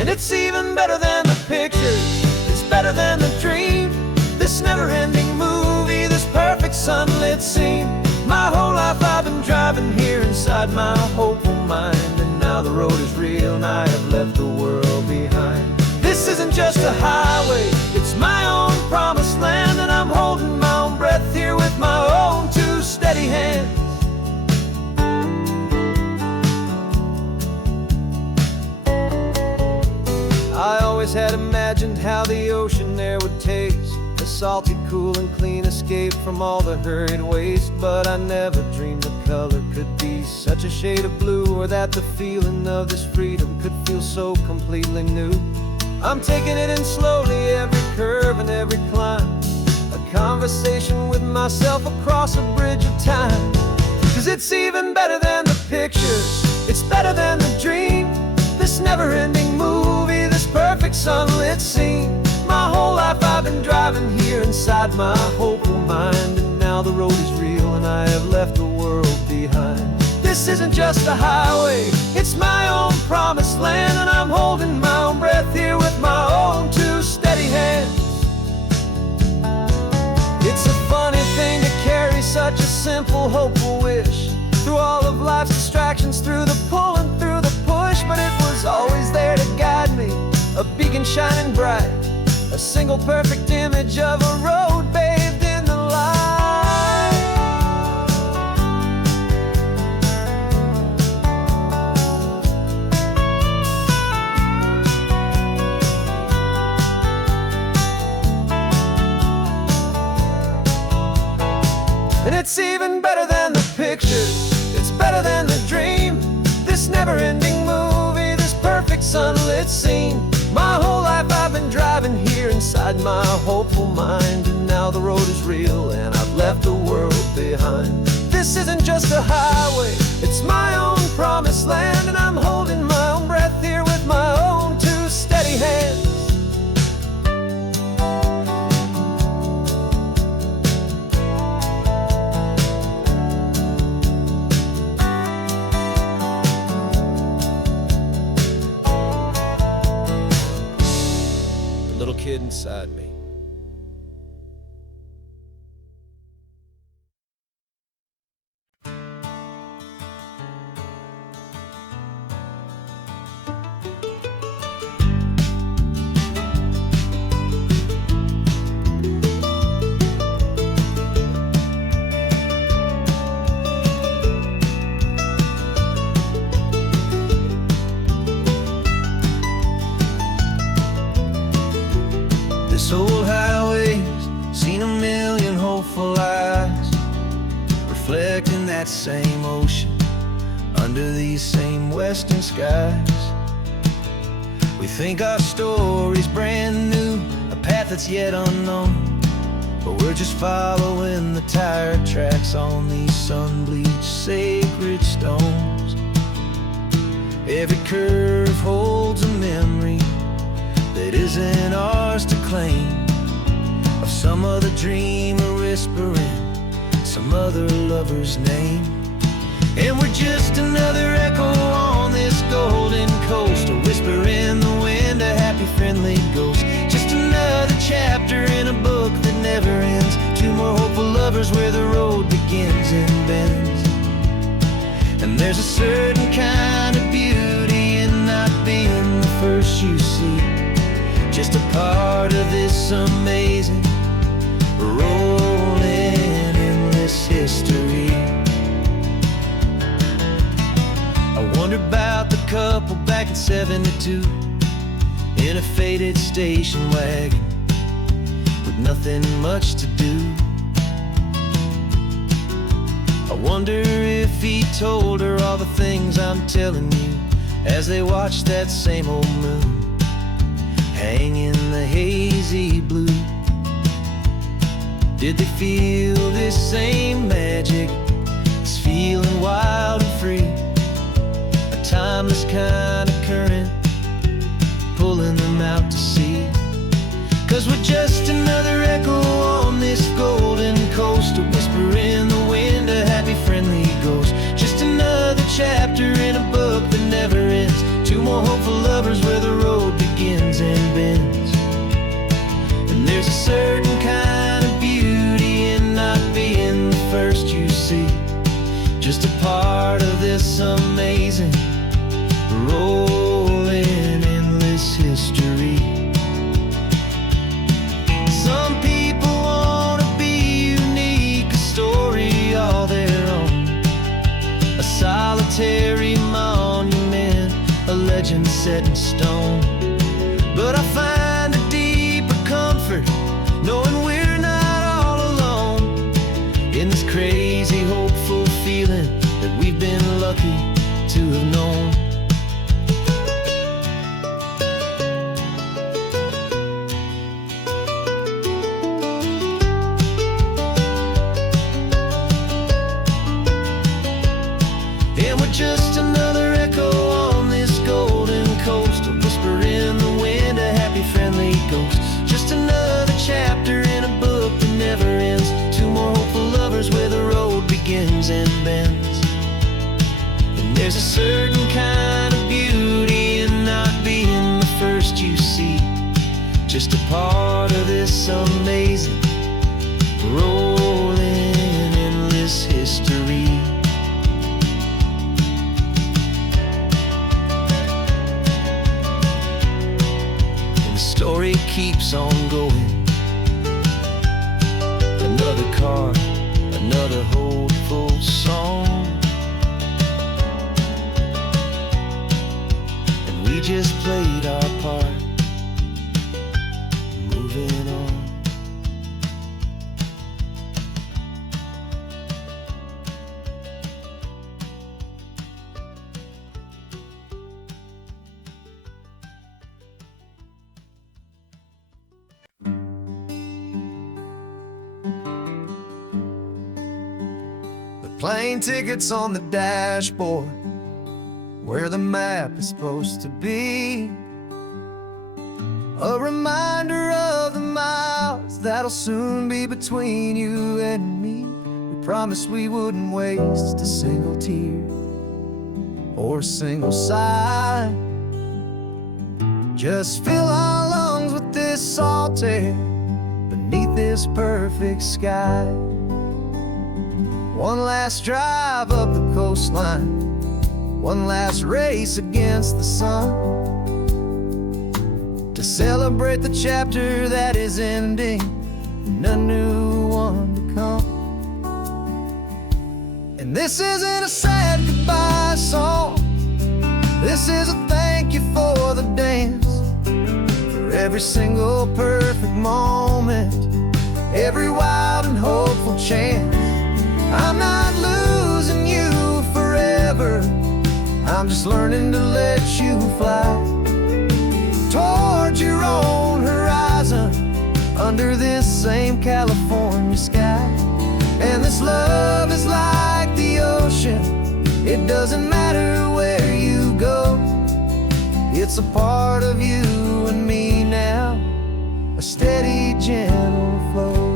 And it's even better than the pictures, it's better than the dream. This never-ending movie, this perfect sunlit scene. My whole life I've been driving here inside my hopeful mind, and now the road is real and I have left the world behind. This isn't just a highway, it's my own promised land, and I'm holding my own breath here with my own two steady hands. always had imagined how the ocean air would taste, a salty, cool and clean escape from all the hurried waste. But I never dreamed the color could be such a shade of blue, or that the feeling of this freedom could feel so completely new. I'm taking it in slowly, every curve and every climb, a conversation with myself across a bridge of time. 'Cause it's even better than the pictures, it's better than the dream, this never-ending movie, this perfect sunlit scene. My whole life I've been driving here inside my hopeful mind, and now the road is real and I have left the world behind. This isn't just a highway, it's my own promised land, and I'm holding my own breath here with my own two steady hands. It's a funny thing to carry such a simple, hopeful wish through all of life's distractions, through the pull and through the push. But it was always there to guide me, a beacon shining bright, a single perfect image of a road bathed in the light. And it's even better than the pictures, it's better than the dream, this never-ending movie, this perfect sunlit scene. My whole life I've been driving here inside my hopeful mind, and now the road is real and I've left the world behind. This isn't just a highway, it's my own promised land, and I'm holding my own breath here with my own two steady hands. Little kid inside me. This old highway's seen a million hopeful eyes, reflecting that same ocean under these same western skies. We think our story's brand new, a path that's yet unknown, but we're just following the tire tracks on these sun-bleached sacred stones. Every curve holds a memory that isn't ours to claim, of some other dreamer whispering some other lover's name. And we're just another echo on this golden coast, a whisper in the wind, a happy friendly ghost. Just another chapter in a book that never ends, two more hopeful lovers where the road begins and bends. And there's a certain kind of beauty in not being the first you see, just a part of this amazing, rolling, endless history. I wonder about the couple back in '72 in a faded station wagon with nothing much to do. I wonder if he told her all the things I'm telling you as they watched that same old moon hang in the hazy blue. Did they feel this same magic, this feeling wild and free, a timeless kind of current pulling them out to sea? 'Cause we're just another echo on this golden coast, a whisper in the wind, a happy friendly ghost. Just another chapter in a book that never ends, two more hopeful lovers where the road begins and bends. And there's a certain kind of beauty in not being the first you see, just a part of this amazing, rolling, endless history. Some people wanna be unique, a story all their own, a solitary monument, a legend set in stone. But I find we've been lucky to have known. And we're just another echo on this golden coast, a whisper in the wind, a happy friendly ghost. Just another chapter in a book that never ends. Two more hopeful lovers where the road begins and bends. And there's a certain kind of beauty in not being the first you see, just a part of this amazing rolling endless history. Story keeps on going. Another car, another hopeful song, and we just played our part, moving on. Plane tickets on the dashboard, where the map is supposed to be. A reminder of the miles that'll soon be between you and me. We promised we wouldn't waste a single tear or a single sigh. Just fill our lungs with this salt air beneath this perfect sky. One last drive up the coastline, one last race against the sun, to celebrate the chapter that is ending and a new one to come. And this isn't a sad goodbye song, this is a thank you for the dance, for every single perfect moment, every wild and hopeful chance. I'm not losing you forever, I'm just learning to let you fly toward your own horizon, under this same California sky. And this love is like the ocean, it doesn't matter where you go, it's a part of you and me now, a steady, gentle flow.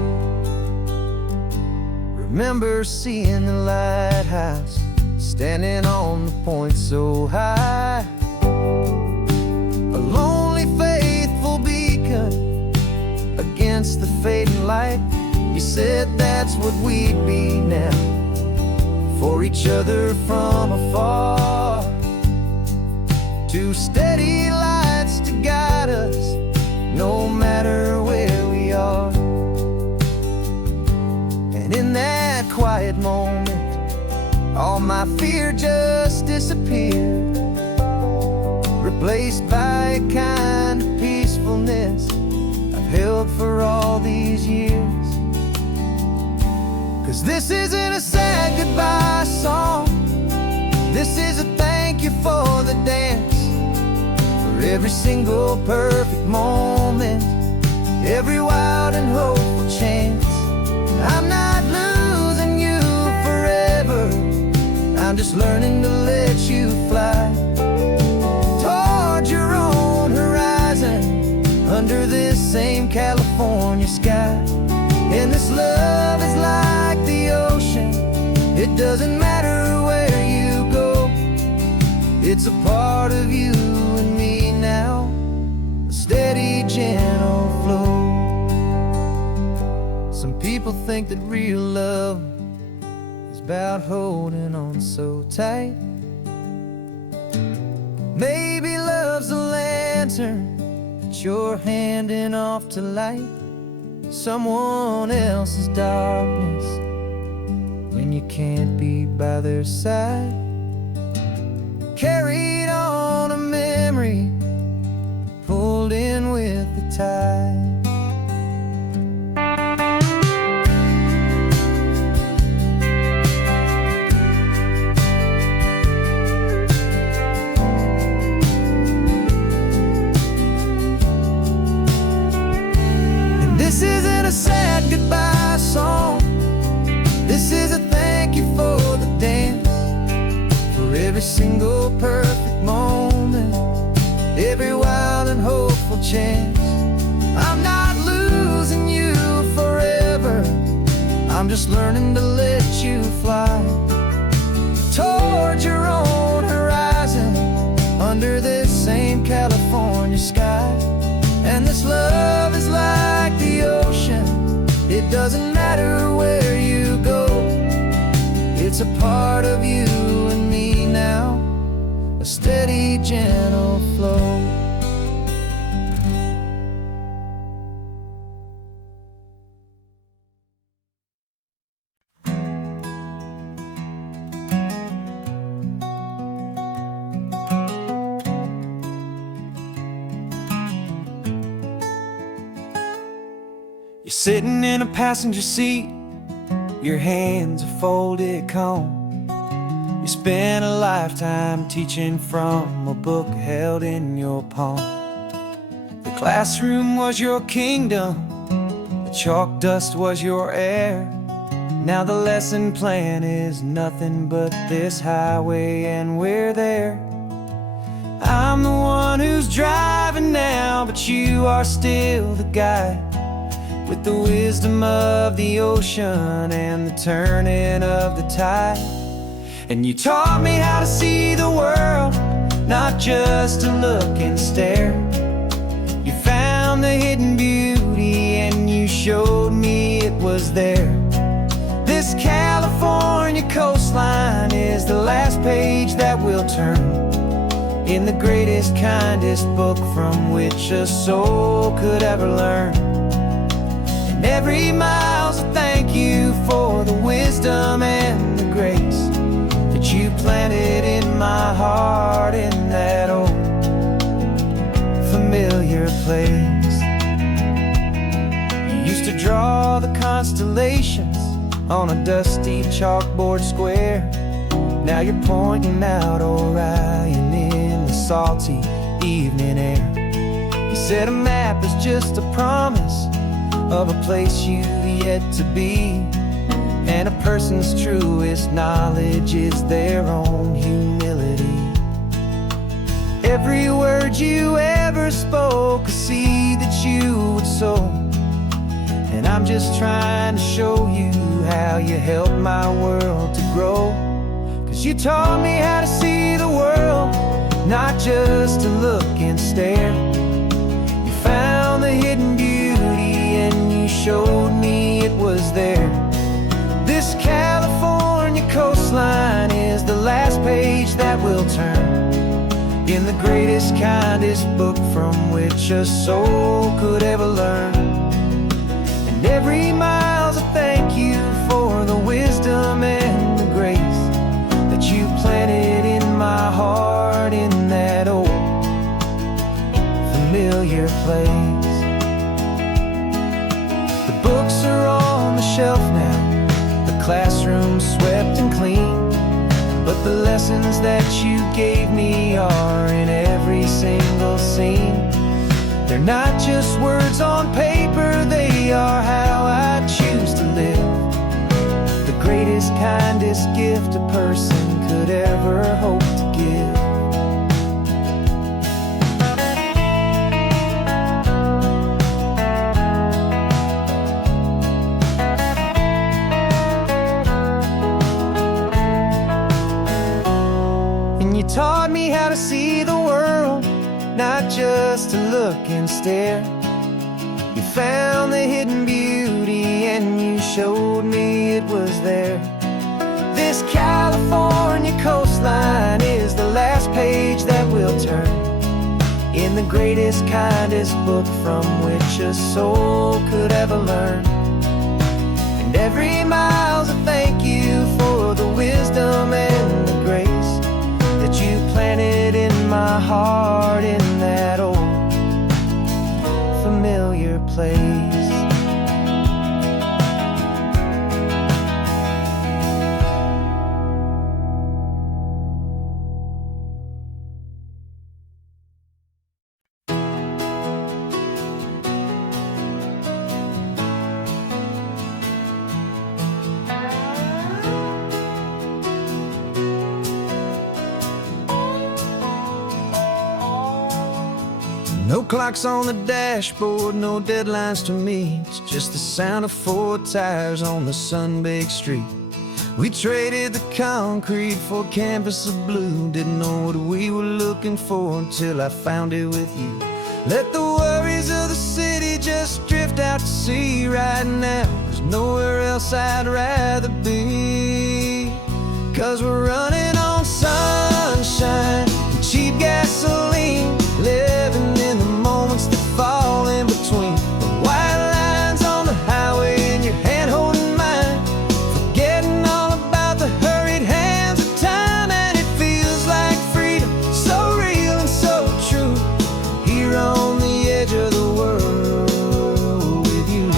Remember seeing the lighthouse, standing on the point so high, a lonely, faithful beacon against the fading light. You said that's what we'd be now, for each other from afar. Two steady lights to guide us, no matter where we are. And in that quiet moment, all my fear just disappeared, replaced by a kind of peacefulness I've held for all these years. 'Cause this isn't a sad goodbye song, this is a thank you for the dance, for every single perfect moment, every wild and hopeful chance. I'm not losing you forever, I'm just learning to let you fly toward your own horizon, under this same California sky. And this love is like the ocean, it doesn't matter where you go, it's a part of you and me now, a steady, gentle flow. Some people think that real love is about holding on so tight. Maybe love's a lantern that you're handing off to light someone else's darkness when you can't be by their side. Carried on a memory, pulled in with the tide. song. This is a thank you for the dance, for every single perfect moment, every wild and hopeful chance. I'm not losing you forever, I'm just learning to let you fly toward your own horizon, under this same California sky. And this love is like the ocean, it doesn't matter where you go, it's a part of you and me now, a steady, gentle flow. You're sitting in a passenger seat, your hands are folded calm. You spent a lifetime teaching from a book held in your palm. The classroom was your kingdom, the chalk dust was your air. Now the lesson plan is nothing but this highway, and we're there. I'm the one who's driving now, but you are still the guide, with the wisdom of the ocean and the turning of the tide. And you taught me how to see the world, not just to look and stare. You found the hidden beauty and you showed me it was there. This California coastline is the last page that we'll turn in the greatest, kindest book from which a soul could ever learn. And every mile's a thank you for the wisdom and the grace that you planted in my heart, in that old familiar place. You used to draw the constellations on a dusty chalkboard square. Now you're pointing out Orion in the salty evening air. You said a map is just a promise of a place you've yet to be, and a person's truest knowledge is their own humility. Every word you ever spoke, a seed that you would sow, and I'm just trying to show you how you helped my world to grow. 'Cause you taught me how to see the world, not just to look and stare. You found the hidden beauty and you showed me it was there. This California coastline is the last page that we'll turn in the greatest, kindest book from which a soul could ever learn. And every mile's a thank you for the wisdom and the grace that you planted in my heart, in that old familiar place. The books are on the shelf now, the classroom swept and clean, but the lessons that you gave me are in every single scene. They're not just words on paper, they are how I choose to live. The greatest, kindest gift a person could ever hope to give. And you taught me how to see the world, not just to look and stare. You found the hidden beauty and you showed me it was there. This California coastline is the last page that we'll turn in the greatest, kindest book from which a soul could ever learn. And every mile's a thank you for the wisdom and the grace that you planted in my heart, in that old familiar place. No clocks on the dashboard, no deadlines to meet. It's just the sound of 4 tires on the sun-baked street. We traded the concrete for a canvas of blue. Didn't know what we were looking for until I found it with you. Let the worries of the city just drift out to sea right now. There's nowhere else I'd rather be. 'Cause we're running on sunshine and cheap gasoline, living in the moments that fall in between. The white lines on the highway and your hand holding mine, forgetting all about the hurried hands of time. And it feels like freedom, so real and so true, here on the edge of the world with you.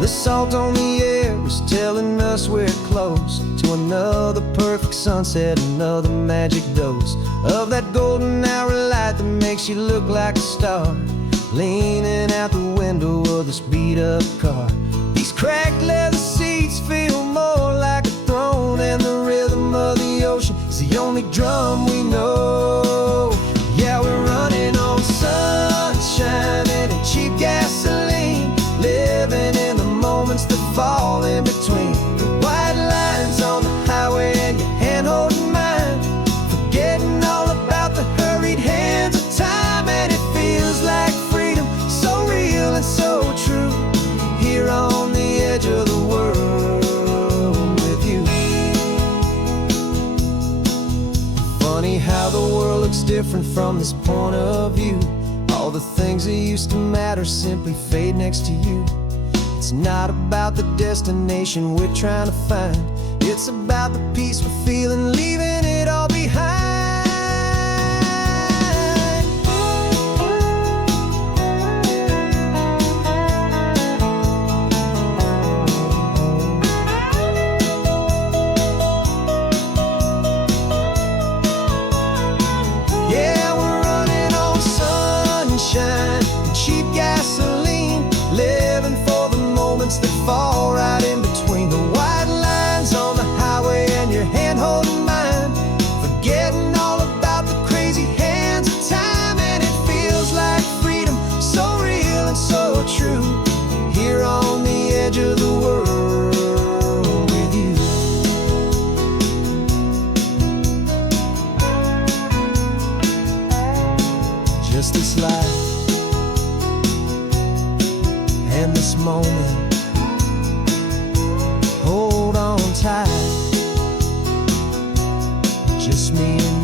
The salt on the air was telling us we're close to another perfect sunset, another magic dose of that golden hour light that makes you look like a star, leaning out the window of this beat-up car. These cracked leather seats feel more like a throne, and the rhythm of the ocean is the only drum we know. Yeah, we're running on sunshine and cheap gasoline, living in the moments that fall in between. The white lines on the highway and your hand holding mine, forgetting all about the hurried hands of time. And it feels like freedom, so real and so true, here on the edge of the world with you. Funny how the world looks different from this point of view. All the things that used to matter simply fade next to you. It's not about the destination we're trying to find, it's about the peace we're feeling, leaving it all behind. Yeah, we're running on sunshine and cheap gasoline, living for the moments that fall right in between. The white lines on the highway and your hand holding mine, forgetting all about the crazy hands of time. And it feels like freedom, so real and so true, here on the edge of the world with you. Just this life and this moment, hold on tight, just me and you.